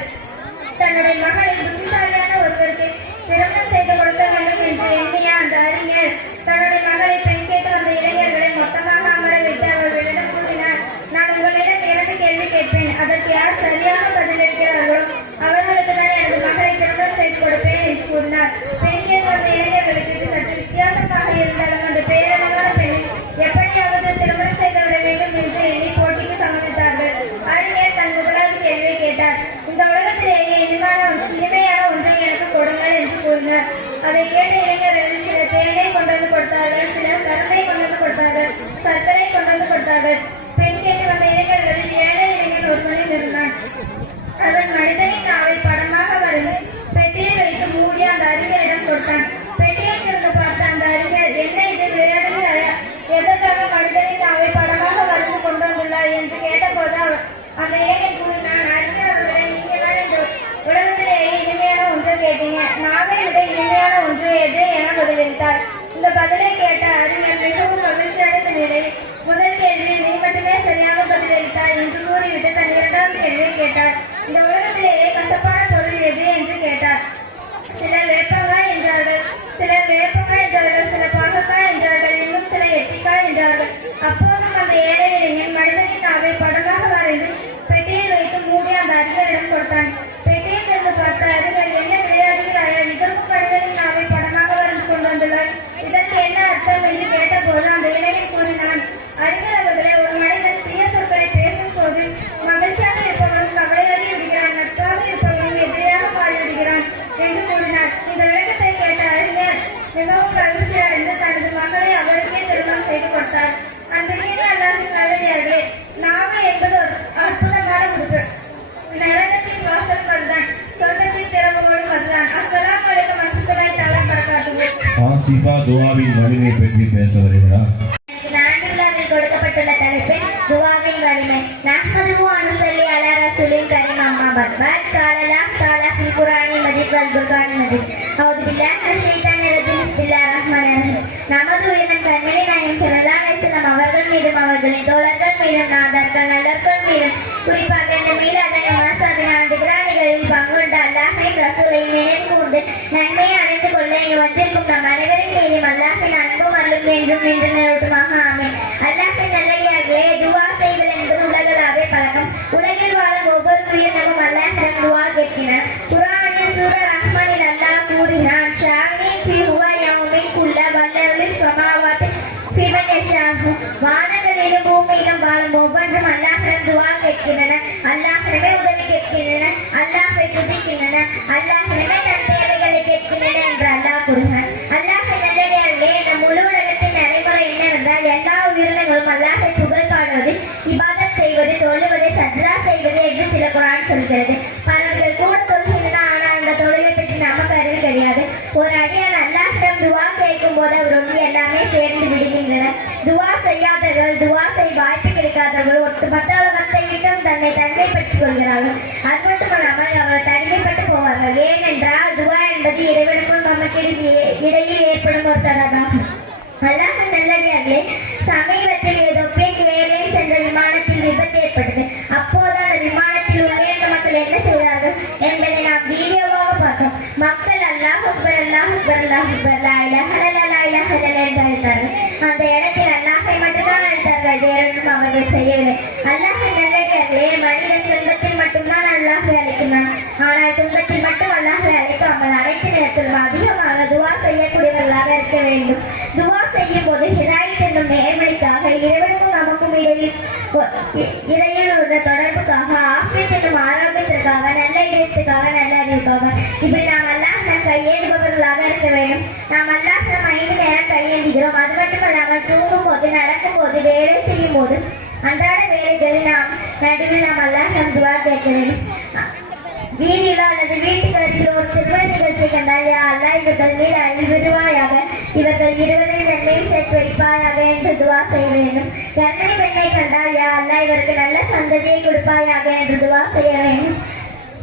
தன்னுடைய மகளை புத்திசாலியான ஒருவருக்கு திருமணம் செய்து கொடுக்க வேண்டும் என்று எண்ணிய அந்த அறிஞர் தன்னுடைய மகளை பெண் கேட்டு வந்த இளைஞர்களை மொத்தமாக அமர வைத்து அவர்களிடம் கூறினார், நான் உங்களிடம் 2 கேள்வி கேட்பேன். அதற்கு யார் சரியாக பதிலளிக்கிறார்களோ அவர்களுக்கு தான் எனது மகளை திருமணம் செய்து கொடுப்பேன் என்று கூறினார். பெண் கேட்டு வந்த இளைஞர்களுக்கு இது சற்று வித்தியாசமாக இருந்தாலும் அந்த பேரழகான பெண்ணை எப்படியாவது திருமணம் செய்து விட வேண்டும் என்று எண்ணி போட்டிக்கு சம்மதித்தார்கள். அறிஞர் தன் முதலாவது கேள்வியை கேட்டார். இந்த உலகத்திலேயே இனிமையான ஒன்றை எனக்கு கொடுங்கள் என்று கூறினார். அதை கேட்ட இளைஞர்கள் சிலர் தேனை கொண்டு வந்து கொடுத்தார்கள், சிலர் கருணை கொண்டு வந்து கொடுத்தார்கள், சர்க்கரை கொண்டு வந்து கொடுத்தார்கள். பெண் கேட்டு வந்த இளைஞர்களில் ஏழை இளைஞன் ஒருவனில் இருந்தான். அவன் மனிதனின் நாவை படமாக வரைந்து பெட்டியில் வைத்து மூடி அந்த அறிஞரிடம் கொடுத்தான். பெட்டியை திறந்து பார்த்த அந்த அறிஞர், என்ன இது விளையாடுகிறாயா? எதற்காக மனிதனின் நாவை படமாக வரைந்து கொண்டு வந்துள்ளார் என்று கேட்டபோது அந்த ஏழை கூறினான், அறிஞர் அவர்களை, நீங்கள்தான் இந்த உலகத்திலேயே இனிமையான ஒன்று கேட்டீங்க, நாவை விட இனிமையான ஒன்று எது என பதிலளித்தார். இந்த பதிலை கேட்ட அறிஞர் மிகவும் மகிழ்ச்சியடைந்த நிலையில், முதல் கேள்வியில் நீ மட்டுமே சரியாக பதிலளித்தார் என்று கூறிவிட்டு தன் 2வது கேள்வியை கேட்டார். இந்த உலகத்திலேயே கசப்பான பொருள் எது என்று கேட்டார். சிலர் வேப்பங்காய் என்றார்கள், சிலர் வேப்பங்காய் என்றார்கள், சிலர் பாகக்காய் என்றார்கள், இன்னும் சிலர் எட்டிக்காய் என்றார்கள். அப்போதும் அந்த ஏழை இளைஞன் மனிதனின் நாவை படமாக வரைந்து பெட்டியில் வைத்து மூடி அந்த அறிஞரிடம் கொடுத்தான். பெட்டியை திறந்து பார்த்த அறிஞர், என்ன விளையாடுகிறாயா? இதற்கும் மனிதனின் நாவை படமாக வரைந்து கொண்டு வந்துள்ளார், இதற்கு என்ன அர்த்தம் என்று கேட்டபோது அந்த இளைஞன் கூறினான், அறிஞர் அவர்களே, ஒரு மனிதன் தீய சொற்களை பேசும் போது மகிழ்ச்சியாக இருப்பவனும் கவலையாகி விடுகிறான், நட்பாக இருப்பவனும் எதிரியாக மாறிவிடுகிறான் என்று கூறினார். இந்த விளக்கத்தை கேட்ட அறிஞர் மிகவும் மகிழ்ச்சியடைந்து தனது மகளை அவருக்கே திருமணம் செய்து கொடுத்தார். அன்றைக்கு அல்லாஹ்வின் நல்லடியார்களே, நாவை என்பது ஒரு அற்புதமான உறுப்பு. நரகத்தின் வாசல் அதுதான், சொர்க்கத்தின் திறவுகோலும் அதுதான். அஸ்ஸலாமு அலைக்கும் வரஹ்மத்துல்லாஹி தஆலா வபரகாத்துஹு. ஆசிஃபா துஆவின் வலிமை பற்றி பேச வருகிறார். நான்கில் கொடுக்கப்பட்டுள்ள தலைப்பு துஆவின் வலிமை. நஹ்மதுஹு வ நுஸல்லி அலா ரசூலில் கரீம். அம்மா பாரக் கலல்லாஹு தஆலா ஃபில் குர்ஆனில் மஜீத் வல் துர்கானில் மஜீத். அவுது பில்லாஹி மினஷ் ஷைத்தானிர் ரஜீம். பிஸ்மில்லாஹிர் ரஹ்மானிர் ரஹீம். நமது உயிரின் கண்மணி நாயகம் ஸல்லல்லாஹு அலைஹி வஸல்லம் அவர்கள் மீதும் அவர்களின் தோழர்கள் மீதும் நாதார்கள் நல்லர்கள் மீதும் குறிப்பாக இந்த மீலாத மாசாவின் ஆண்டு விழாநிகளில் பங்குண்ட அல்லாஹ்வின் ரசூலை நினைவு கூர்ந்து நன்மையை அடைந்து கொள்ள இங்கு வந்திருக்கும் நம் அனைவரின் மீதும் அல்லாஹ்வின் அன்பும் அருளும் என்றும் நின்று நிலவட்டுமாக. ஆமென். அல்லாஹ்வின் நல்லடியார்களே, துஆ செய்வது என்பது உலகளாவே பழக்கம். உலகில் வாழும் ஒவ்வொரு உயிரினமும் அல்லாஹ்விடம் துஆ கேட்கின்றன. குர்ஆனில் சூரா ரஹ்மானில் அல்லாஹ் கூறுகிறான், ஷாஹினி ஃபி ஹுவ யௌமின் குல்ல வல்லர்லி ஸமாவாத்தி ஃபிமன் யஷாஹு. வானங்களிலும் பூமியிலும் வாழும் ஒவ்வொன்றும் அல்லாஹ்விடம் துஆ கேட்கின்றன, அல்லாஹ்விடமே உதவி கேட்கின்றன, அல்லாஹ்வை துதிக்கின்றன, அல்லாஹ்விடமே தன் தேவைகளை கேட்கின்றன என்று அல்லாஹ் கூறுகிறான். அல்லாஹ்வின் நல்லடியார்களே, இந்த முழு உலகத்தின் நடைமுறை என்னவென்றால் எல்லா உயிரினங்களும் அல்லாஹ்வை புகழ் பாடுவது, இபாதத் செய்வது, தொழுவது, சஜ்தா செய்வது என்று சில குர்ஆன் சொல்கிறது. பலர்கள் கூட தொழுகின்றன, ஆனால் இந்த தொழிலை பற்றி நமக்கு அறிவு கிடையாது. ஒரு அடியான் அல்லாஹ்விடம் துஆ கேட்கும் போது அவரோடு எல்லாமே சேர்ந்து விடுகின்றன. துஆ செய்யாதவர்கள், துஆ செய்ய வாய்ப்பு கிடைக்காதவர்கள் ஒட்டுமொத்த உலகத்தை விட்டும் தன்னை தனிமைப்படுத்திக் கொள்கிறார்கள். அது மட்டுமல்லாமல் அவர்கள் தனிமைப்பட்டு போவார்கள். ஏனென்றால் துஆ என்பது இறைவனுக்கும் நமக்கு இடையில் ஏற்படும் ஒரு தொடர்பாகும். அல்லாஹ்வின் நல்லடியார்களே, சமீபத்தில் எதோப்பியாக்கு ஏர்லைன்ஸ் என்ற விமானத்தில் விபத்து ஏற்பட்டது. அப்போது அந்த விமானத்தில் உயர்ந்த மக்கள் என்ன செய்தார்கள் என்பதை நாம் வீடியோவாக பார்த்தோம். மக்கள் அல்லாஹ் அக்பர், அல்லாஹ் அக்பர், அல்லாஹ் அக்பர், லா இலாஹ இல்லல்லாஹ், லா இலாஹ இல்லல்லாஹ் என்று அழைத்தார்கள். அந்த இடத்தில் அல்லாஹை மட்டும்தான் அழைத்தார்கள், வேறொன்றும் அவர்கள் செய்யவில்லை. அல்லாஹ்வின் நல்லடியார்களே, மனிதன் துன்பத்தில் மட்டும்தான் அல்லாஹை அழைக்கிறான். ஆனால் துன்பத்தில் மட்டும் அல்லாஹை அழைக்காமல் அனைத்து நேரத்திலும் அதிகமாக துஆ செய்யக்கூடியவர்களாக இருக்க வேண்டும். துஆ செய்யும் போது ஹிதாயத் என்னும் நேர்வழிக்காக இறைவனுக்கும் நமக்கும் இடையில் உள்ள தொடர்பு வாழ்வுக்காக, ஆரோக்கியத்திற்கும் ஆரோக்கியத்திற்காக, நல்ல இடத்திற்காக, நல்ல அறிவுக்காக இப்படி நாம் அல்லாஹ்விடம் கையேந்துபவர்களாக இருக்க வேண்டும். நாம் அல்லாஹ்விடம் 5 நேரம் கையேந்துகிறோம். அது மட்டுமல்லாமல் தூங்கும் போது, நடக்கும் போது, வேலை செய்யும் போது, அன்றாட வேலைகளில் நடுவில் நாம் அல்லாஹ்விடம் துஆ கேட்க வேண்டும். வீதியிலோ அல்லது வீட்டுக்கு அருகில் ஒரு திருமண நிகழ்ச்சி கண்டால், யா அல்லாஹ் இவர்கள் மீது அருள் விடுவாயாக, இவர்கள் இருவரையும் நன்மையில் சேர்த்து வைப்பாயாக என்று துஆ செய்ய வேண்டும். கர்ப்பிணி பெண்ணை கண்டால், யா அல்லாஹ் இவருக்கு நல்ல சந்ததியை கொடுப்பாயாக என்று துஆ செய்ய வேண்டும்.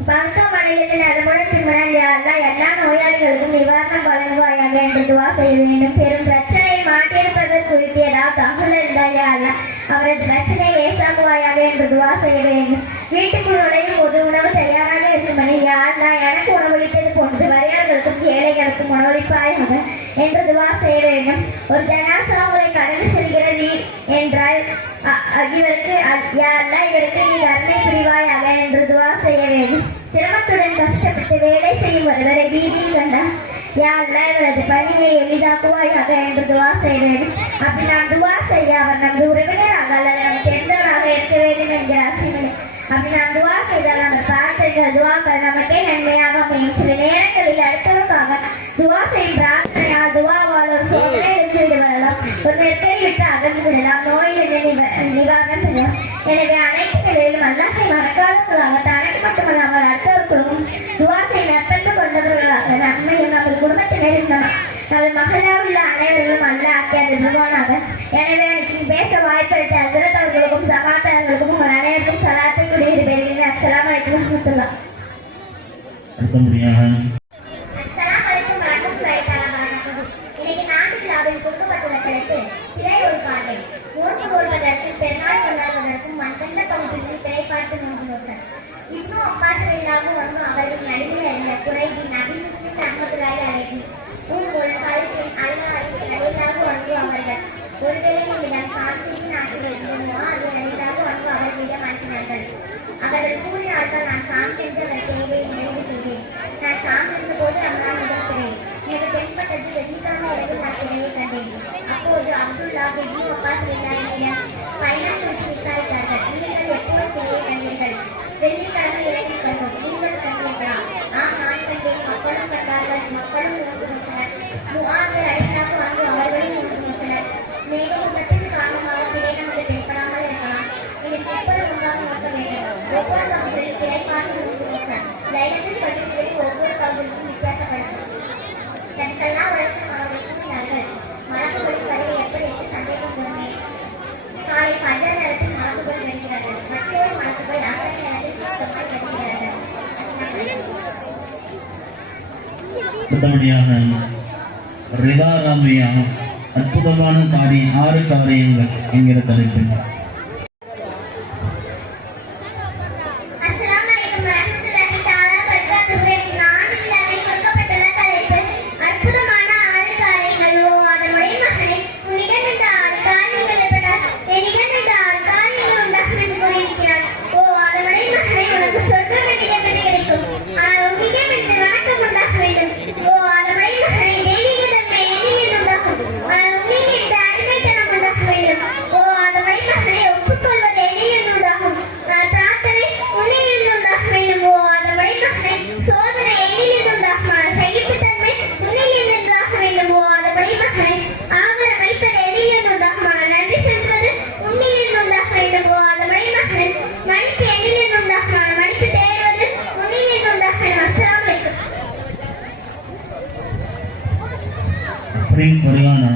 மருத்துவமனையில் நலமுடன் திரும்பினால், யா அல்லாஹ் எல்லா நோயாளிகளுக்கும் நிவாரணம் வழங்குவாயாக என்று துஆ செய்ய வேண்டும். பெரும் பிரச்சனையை மாற்றியிருப்பதற்கு குறித்து ஏதாவது தகவல் இருந்தால், யா அல்லாஹ் அவரது பிரச்சனையை லேசாக்குவாயாக என்று துஆ செய்ய வேண்டும். வீட்டுக்குள் நுழையும் போது உணவு தயாராக இருக்கும்படி, யா அல்லாஹ் எனக்கு உணவளித்தது போன்று வறியவர்களுக்கும் ஏழைகளுக்கும் உணவளிப்பாயாக என்று துஆ செய்ய வேண்டும். ஒரு ஜனாசா உங்களை கடந்து செல்கிறது என்றால், இவருக்கு யா அல்லாஹ் இவருக்கு நீ கருணை புரிவாயாக என்று துஆ செய்ய வேண்டும். சிரமத்துடன் கஷ்டப்பட்டு வேலை செய்யும் ஒருவரை வீதியில் கண்டால், யா அல்லாஹ் இவரது பணியை எளிதாக்குவாயாக என்று துஆ செய்ய வேண்டும். அப்படி நாம் துஆ செய்ய அவர் நமது உறவினராக அல்லது நமக்கு தெரிந்தவராக இருக்க வேண்டும் என்கிற அவசியமில்லை. அப்படி நாம் துஆ செய்தால் நம்ம பிரார்த்தனை துஆக்கள் நமக்கே நன்மையாக அமையும். சில நேரங்களில் அடுத்தவருக்காக துஆ செய்யும் பிரார்த்தனையால் துஆவால் ஒரு சோதனை எழுந்து வரலாம், ஒரு நெருக்கடி விட்டு அகன்று விடலாம், நோயிலிருந்து நிவாரணம் செய்யலாம். எனவே அனைத்து நிலையிலும் அல்லாஹ்வை மறக்காதவர்களாக, தனக்கு மட்டுமல்லாமல் அடுத்தவர்களுக்கும் துஆ செய்ய நற்பண்பு கொண்டவர்களாக, நன்மையும் நமது குடும்பத்தினரும் நமது மகளாவுள்ள அனைவர்களும் அல்லாஹ் ஆக்கியருள்வானாக. எனவே எனக்கு பேச வாய்ப்பளித்த ஹஜ்ரத் அவர்களுக்கும் சகாத்தார்களுக்கும் உங்கள் அனைவருக்கும் சலாத்தை கூடிய பெறுகிறேன். அஸ்ஸலாமு அலைக்கும் வரஹ்மத்துல்லாஹ். அடுத்தபடியாக அஸ்ஸலாமு அலைக்கும் வரஹ்மத்துல்லாஹி தஆலா வபரகாத்துஹு. இன்னைக்கு நாட்டு விழாவில் கொடுக்கப்பட்டுள்ள தலைப்பு திரை ஒரு பார்வை. நோன்பு நோற்பதற்கும் பெருநாள் கொண்டாடுவதற்கும் மண்கண்ட பகுதிகளில் திரை பார்த்து நோன்பு நோற்றல். இப்னு அப்பாஸ் ரலியல்லாஹு அன்ஹு அவர்கள் நடுவில் இருந்த குறைவி நபி முஸ்லிம் ரஹ்மத்துல்லாஹி அலைஹி உங்கள் கல்வியின் அல்லாஹ் ரலியல்லாஹு அன்ஹு அவர்கள் ஒருவேளை என்னிடம் சாந்தியின் நாட்டில் இருந்தோமோ அது ரலியல்லாஹு அன்ஹு அவர்களிடம் அனுப்பினார்கள். அவர்கள் கூறினார்கள், நான் சாந்தின்ற தேவையை நிறைவு செய்தேன். நான் சாந்திருந்த போது அல்லாஹ் நிகழ்கிறேன். எனக்கு தென்பட்டது வெள்ளிக்கான இடத்தில் நான் திரையை கண்டேன். அப்போது அப்துல்லா இப்னு அப்பாஸ் ரலியல்லாஹு பயணம் குறித்து விசாரித்தார்கள். நீங்கள் எப்போது திரையை கண்டீர்கள்? வெள்ளிக்கிழமை இறங்கி கண்டோம். நீங்கள் கண்டீர்களா? ஆம், நான் கண்டேன். மக்களும் கண்டார்கள். மக்களும் நோன்பு நோக்கினர். முஆவியா ரலியல்லாஹு அன்ஹு அவர்களும் நோன்பு நோக்கினர். மேகமூட்டத்தின் காரணமாக திரை நமக்கு தென்படாமல் இருக்கலாம். இதற்கு எப்போது முன்பாக நோக்க வேண்டும்? ஒவ்வொரு பகுதியில் திரை பார்த்து நோன்பு நோக்க லைலத்துல் கத்ரில் ஒவ்வொரு பகுதிக்கும் வித்தியாசப்படும். தனக்கெல்லாம் உழைத்த மாணவர்கள் கூறினார்கள், மலக்குகளின் வருகை எப்படி என்று சந்தேகம் கொண்டேன். காலை பஜர் நேரத்தில் மலக்குகள் வருகிறார்கள். மற்றொரு மலக்குகள் அசர் நேரத்தில் சுத்தமாய் வருகிறார்கள். அடுத்தபடியாக ரிதா ராமையா அற்புதமான 6 காரியங்கள் என்கிற தலைப்பில் அஸ்ஸலாமு அலைக்கும் வரஹ்மத்துல்லாஹி தஆலா வபரகாத்துஹு. நான்கு விழாவில் கொடுக்கப்பட்டுள்ள தலைப்பு அற்புதமான 6 காரியங்கள். ஓ அதனுடைய மகனே, உன்னிடம் இந்த 6 காரியங்கள் எப்படால் என்னிடம் இந்த 6 காரியங்கள் உண்டாகும் என்று கூறியிருக்கிறார். ஓ அதனுடைய மகனே, உனக்கு சொர்க்கம் என்னிடமிருந்து கிடைக்கும். ஆனால் உன்னிடம் இந்த வணக்கம் உண்டாக வேண்டும். ஓ அதனுடைய மகனே, தெய்வீக தன்மை என்னிடம் உண்டாகும். ஆனால் உன்னிடம் இந்த அடிமைத்தனம் உண்டாக வேண்டும். ஓ அதனுடைய மகனே, ஒப்புக்கொள்வது என்னிடம் உண்டாகும். பிரார்த்தனை உன்னிலிருந்து உண்டாக வேண்டும். ஓ அதனுடைய மகனே, சோதனை என்னிலிருந்து உண்டாகும். சகிப்புத்தன்மை உன்னிலிருந்து உண்டாக வேண்டும். ஓ அதனுடைய மகனே, ஆகாரம் அளிப்பது என்னிலிருந்து உண்டாகும். நன்றி செலுத்துவது உன்னிலிருந்து உண்டாக வேண்டும். ஓ அதனுடைய மகனே, மன்னிப்பு என்னிலிருந்து உண்டாகும். மன்னிப்பு தேடுவது உன்னிலிருந்து உண்டாக வேண்டும். அஸ்ஸலாமு அலைக்கும். பரிகானா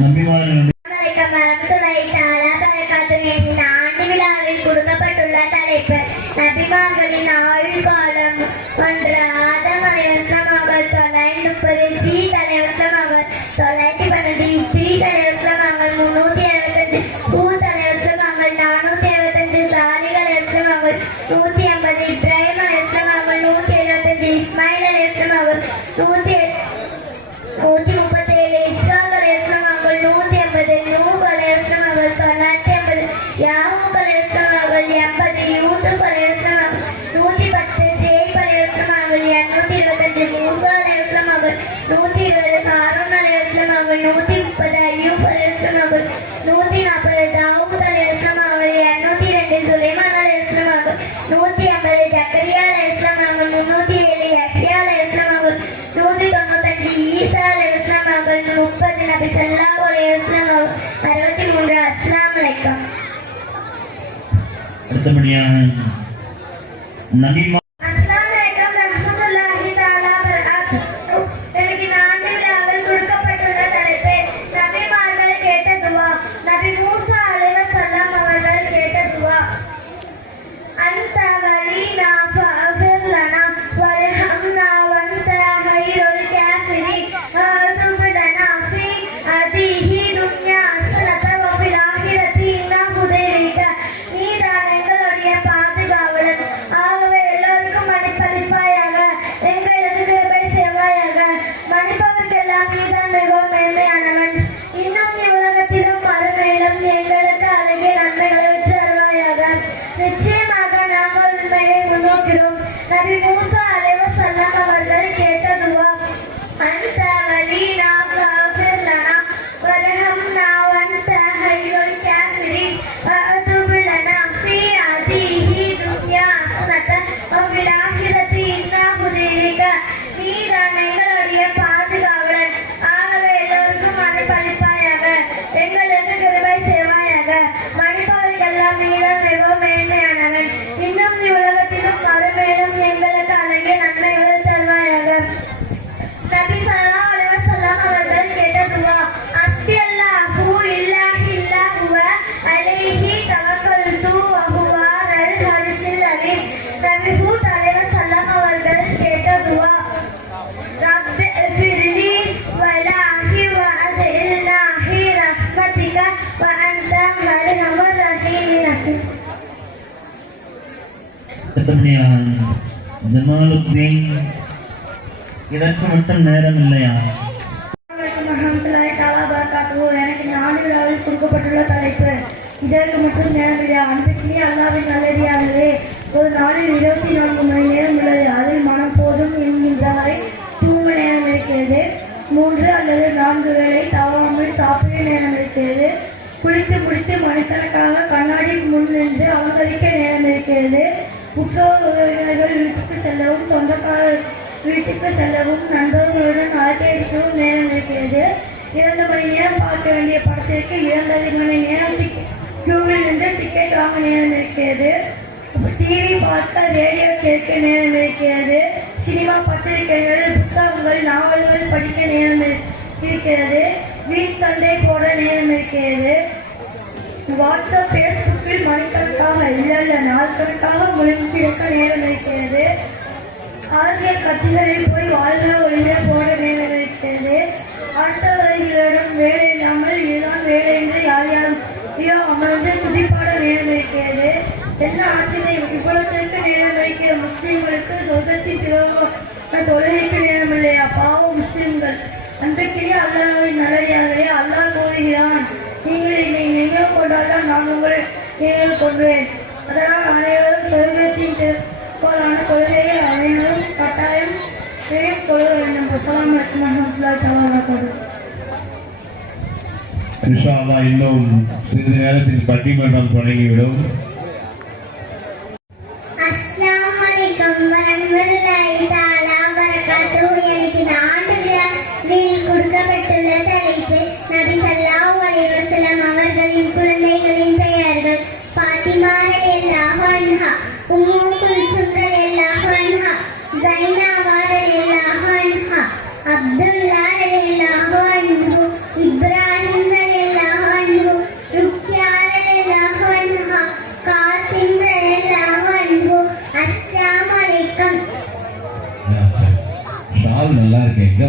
நபிமார்கள் வணக்கம் வரஹ்மத்துல்லாஹி தஆலா வபரகாத்துஹு. இந்த ஆண்டு விழாவில் கொடுக்கப்பட்டுள்ள தலைப்பு நபிமார்களின் ஆயுள் காலம். 1 ஆதம் அலைஹிஸ்ஸலாம் அவர்கள் 930, சீத் அலைஹிஸ்ஸலாம் அவர்கள் 912, இத்ரீஸ் அலைஹிஸ்ஸலாம் அவர்கள் 365, ஹூத் அலைஹிஸ்ஸலாம் அவர்கள் 465, சாலிஹ் அலைஹிஸ்ஸலாம் அவர்கள் 150, இப்ராஹிம் அலைஹிஸ்ஸலாம் அவர்கள் 175, இஸ்மாயில் அலைஹிஸ்ஸலாம் அவர்கள் 137, இஸ்ஹாக் அலைஹிஸ்ஸலாம் அவர்கள் 180, நூஹ் அலைஹிஸ்ஸலாம் அவர்கள் 950, யாக்கூப் அலைஹிஸ்ஸலாம் அவர்கள் 80, யூசுப் அலைஹிஸ்ஸலாம் அவர்கள் 110, சேப் அலைஹிஸ்ஸலாம் அவர்கள் 225, மூசா அலைஹிஸ்ஸலாம் அவர்கள் 120, ஹாரூன் அலைஹிஸ்ஸலாம் அவர்கள் 130, அய்யூப் அலைஹிஸ்ஸலாம் அவர்கள் 140, தாவூத் அலைஹிஸ்ஸலாம் அவர்கள் 202, சுலைமான் அலைஹிஸ்ஸலாம் அவர்கள் அடுத்தபடியான நபிமா அஸ்ஸலாமு அலைக்கும் வரஹ்மத்துல்லாஹி தஆலா வபரகாத்துஹு. எனக்கு இந்த ஆண்டு விழாவில் கொடுக்கப்பட்டுள்ள தலைப்பு நபிமார்கள் கேட்ட துவா. நபி மூசா அலைஹிஸ்ஸலாம் அவர்கள் கேட்ட துவா. அன்த வலீனா ஃபஅஃபிர் லனா வர்ஹம்னா வன்த கைருல் காஃபிரீன் அதுப் லனா ஃபீ ஹதீஹி துன்யா ஹஸனத வ ஃபில் ஆখিরাতি இன்னா ஹுதைரிக. நீதான் எங்களுடைய பாதுகாவலன், ஆகவே எல்லோருக்கும் மன்னிப்பளிப்பாயாக, எங்களுக்கு கிருபை செய்வாயாக. மன்னிப்பதற்கெல்லாம் நீதான் மிகவும் மேன்மையானவன். இன்னும் இவ்வுலகத்திலும் மறுமையிலும் எங்களுக்கு அழகிய நன்மைகளை விட்டு தருவாயாக. நிச்சயமாக நாங்கள் உண்மையை முன்னோக்கிறோம். நபி மூசா அலைஹிஸ்ஸலாம் அவர்கள் கேட்ட துவா. அன்த வலீனா ஃபஅஃபிர் லனா வர்ஹம்னா வன்த கைருல் காஃபிரீன் வஅதுப் லனா ஃபீ ஹதீஹி துன்யா ஹஸனத வ ஃபில் ஆখিরাতি இன்னா ஹுதைரிக. நீதான் எங்களுடைய பாதுகாவலன், ஆகவே எல்லோருக்கும் மன்னிப்பளிப்பாயாக, எங்களுக்கு கிருபை செய்வாயாக. மன்னிப்பவருக்கெல்லாம் நீதான் மிகவும் மேன்மையானவன். இன்னும் இவ்வுலகத்திலும் மறுமையிலும் எங்களுக்கு அழகிய நன்மைகளை தருவாயாக. நபி ஸல்லல்லாஹு அலைஹி வஸல்லம் அவர்கள் கேட்ட துவா. அஸ்ஸியல்லாஹு இல்லாஹி இல்லா ஹுவ அலைஹி தவக்கல்து வ ஹுவ அலல் அர்ஷில் அலீம். நபி ஹூத் அலைஹிஸ்ஸலாம் அவர்கள் கேட்ட துவா. ரப்பி ஃபிர்லி வலாஹி வ அத்இல்னாஹி ரஹ்மதிக வ அன்த அர்ஹமர் ரஹீமின். அடுத்தபடியான ஜமாலுத்தீன், இதற்கு மட்டும் நேரம் இல்லையா? அஸ்ஸலாமு வரஹ்மத்துல்லாஹி தஆலா வபரகாத்துஹு. எனக்கு இந்த ஆண்டு விழாவில் கொடுக்கப்பட்டுள்ள தலைப்பு இதற்கு மட்டும் நேரம் இல்லையா. அன்பிற்குரிய அல்லாஹ்வின் நல்லடியார்களே, ஒரு நாளில் 24 மணி நேரம் உள்ளது. அதில் மனம் போதும் என்கின்ற வரை தூங்க நேரம் இருக்கிறது. 3 அல்லது 4 வேளை தவறாமல் சாப்பிட நேரம் இருக்கிறது. குளித்து முடித்து மணிக்கணக்காக கண்ணாடி முன் நின்று அலங்கரிக்க நேரம் இருக்கிறது. உற்றோர் உறவினர்கள் வீட்டுக்கு செல்லவும், சொந்தக்காரர் வீட்டுக்கு செல்லவும், நண்பர்களுடன் அரட்டை அடிக்கவும் நேரம் இருக்கிறது. 2 மணி நேரம் பார்க்க வேண்டிய படத்திற்கு 2 மணி நேரம் கியூவில் நின்று டிக்கெட் வாங்க நேரம் இருக்கிறது. டிவி பார்க்க, ரேடியோ கேட்க நேரம் இருக்கிறது. சினிமா, பத்திரிகைகள், புத்தகங்கள், நாவல்கள் படிக்க நேரம் இருக்கிறது. வீட் சண்டை போட நேரம் இருக்கிறது. வாட்ஸ்அப், ஃபேஸ்புக்கில் மணிக்கணக்காக இல்ல நாட்கணக்காக முழுக்கிழக்க நேரம் இருக்கிறது. அரசியல் கட்சிகளில் போய் வாழ்கிற ஒளியை போட நேரம் இருக்கிறது. அடுத்தவர்களிடம் வேலை இல்லாமல் இதுதான் வேலை என்று யாரையோ அமர்ந்து துதிப்பாட நேரம் இருக்கிறது. என்ன ஆச்சரியம், இவ்வளத்திற்கு நேரம் வைக்கிற முஸ்லிம்களுக்கு சொர்க்கத்தின் திறமான தொழுகைக்கு நேரம் இல்லையா? பாவம் முஸ்லிம்கள். அன்றைக்கிலே அல்லாஹ்வின் நல்லடியார்களே, அல்லாஹ் கூறுகிறான், நீங்கள் என்னை நினைவு கொண்டால்தான் நான் உங்களை நினைவு கொள்வேன். அதனால் அனைவரும் சொர்க்கத்தின் போலான கொள்கையை அனைவரும் கட்டாயம் கொள்ள வேண்டும். அஸ்ஸலாமு அலைக்கும் வரஹ்மத்துல்லாஹி தஆலா வபரகாத்துஹு. இன்ஷா அல்லாஹ் இன்னும் சிறிது நேரத்தில் பட்டிமன்றம் தொடங்கிவிடும். அஸ்ஸலாமு அலைக்கும் வரஹ்மத்துல்லாஹி தஆலா வபரகாத்துஹு. எனக்கு இந்த ஆண்டு விழாவில் கொடுக்கப்பட்டுள்ள தலைப்பு நபி ஸல்லல்லாஹு அலைஹி வஸல்லம் அவர்களின் குழந்தைகளின் பெயர்கள். ஃபாத்திமா ரலியல்லாஹு அன்ஹா, உம்மு குல்சும் ரலியல்லாஹு அன்ஹா, ஸைனப் ரலியல்லாஹு அன்ஹா, அப்துல்லா ரலியல்லாஹு அன்ஹு, இப்ராஹிம் ரலியல்லாஹு அன்ஹு, ருக்யா ரலியல்லாஹு அன்ஹா, காசிம் ரலியல்லாஹு அன்ஹு. அஸ்ஸலாமு அலைக்கும். ஷால் நல்லா இருக்கு. எங்க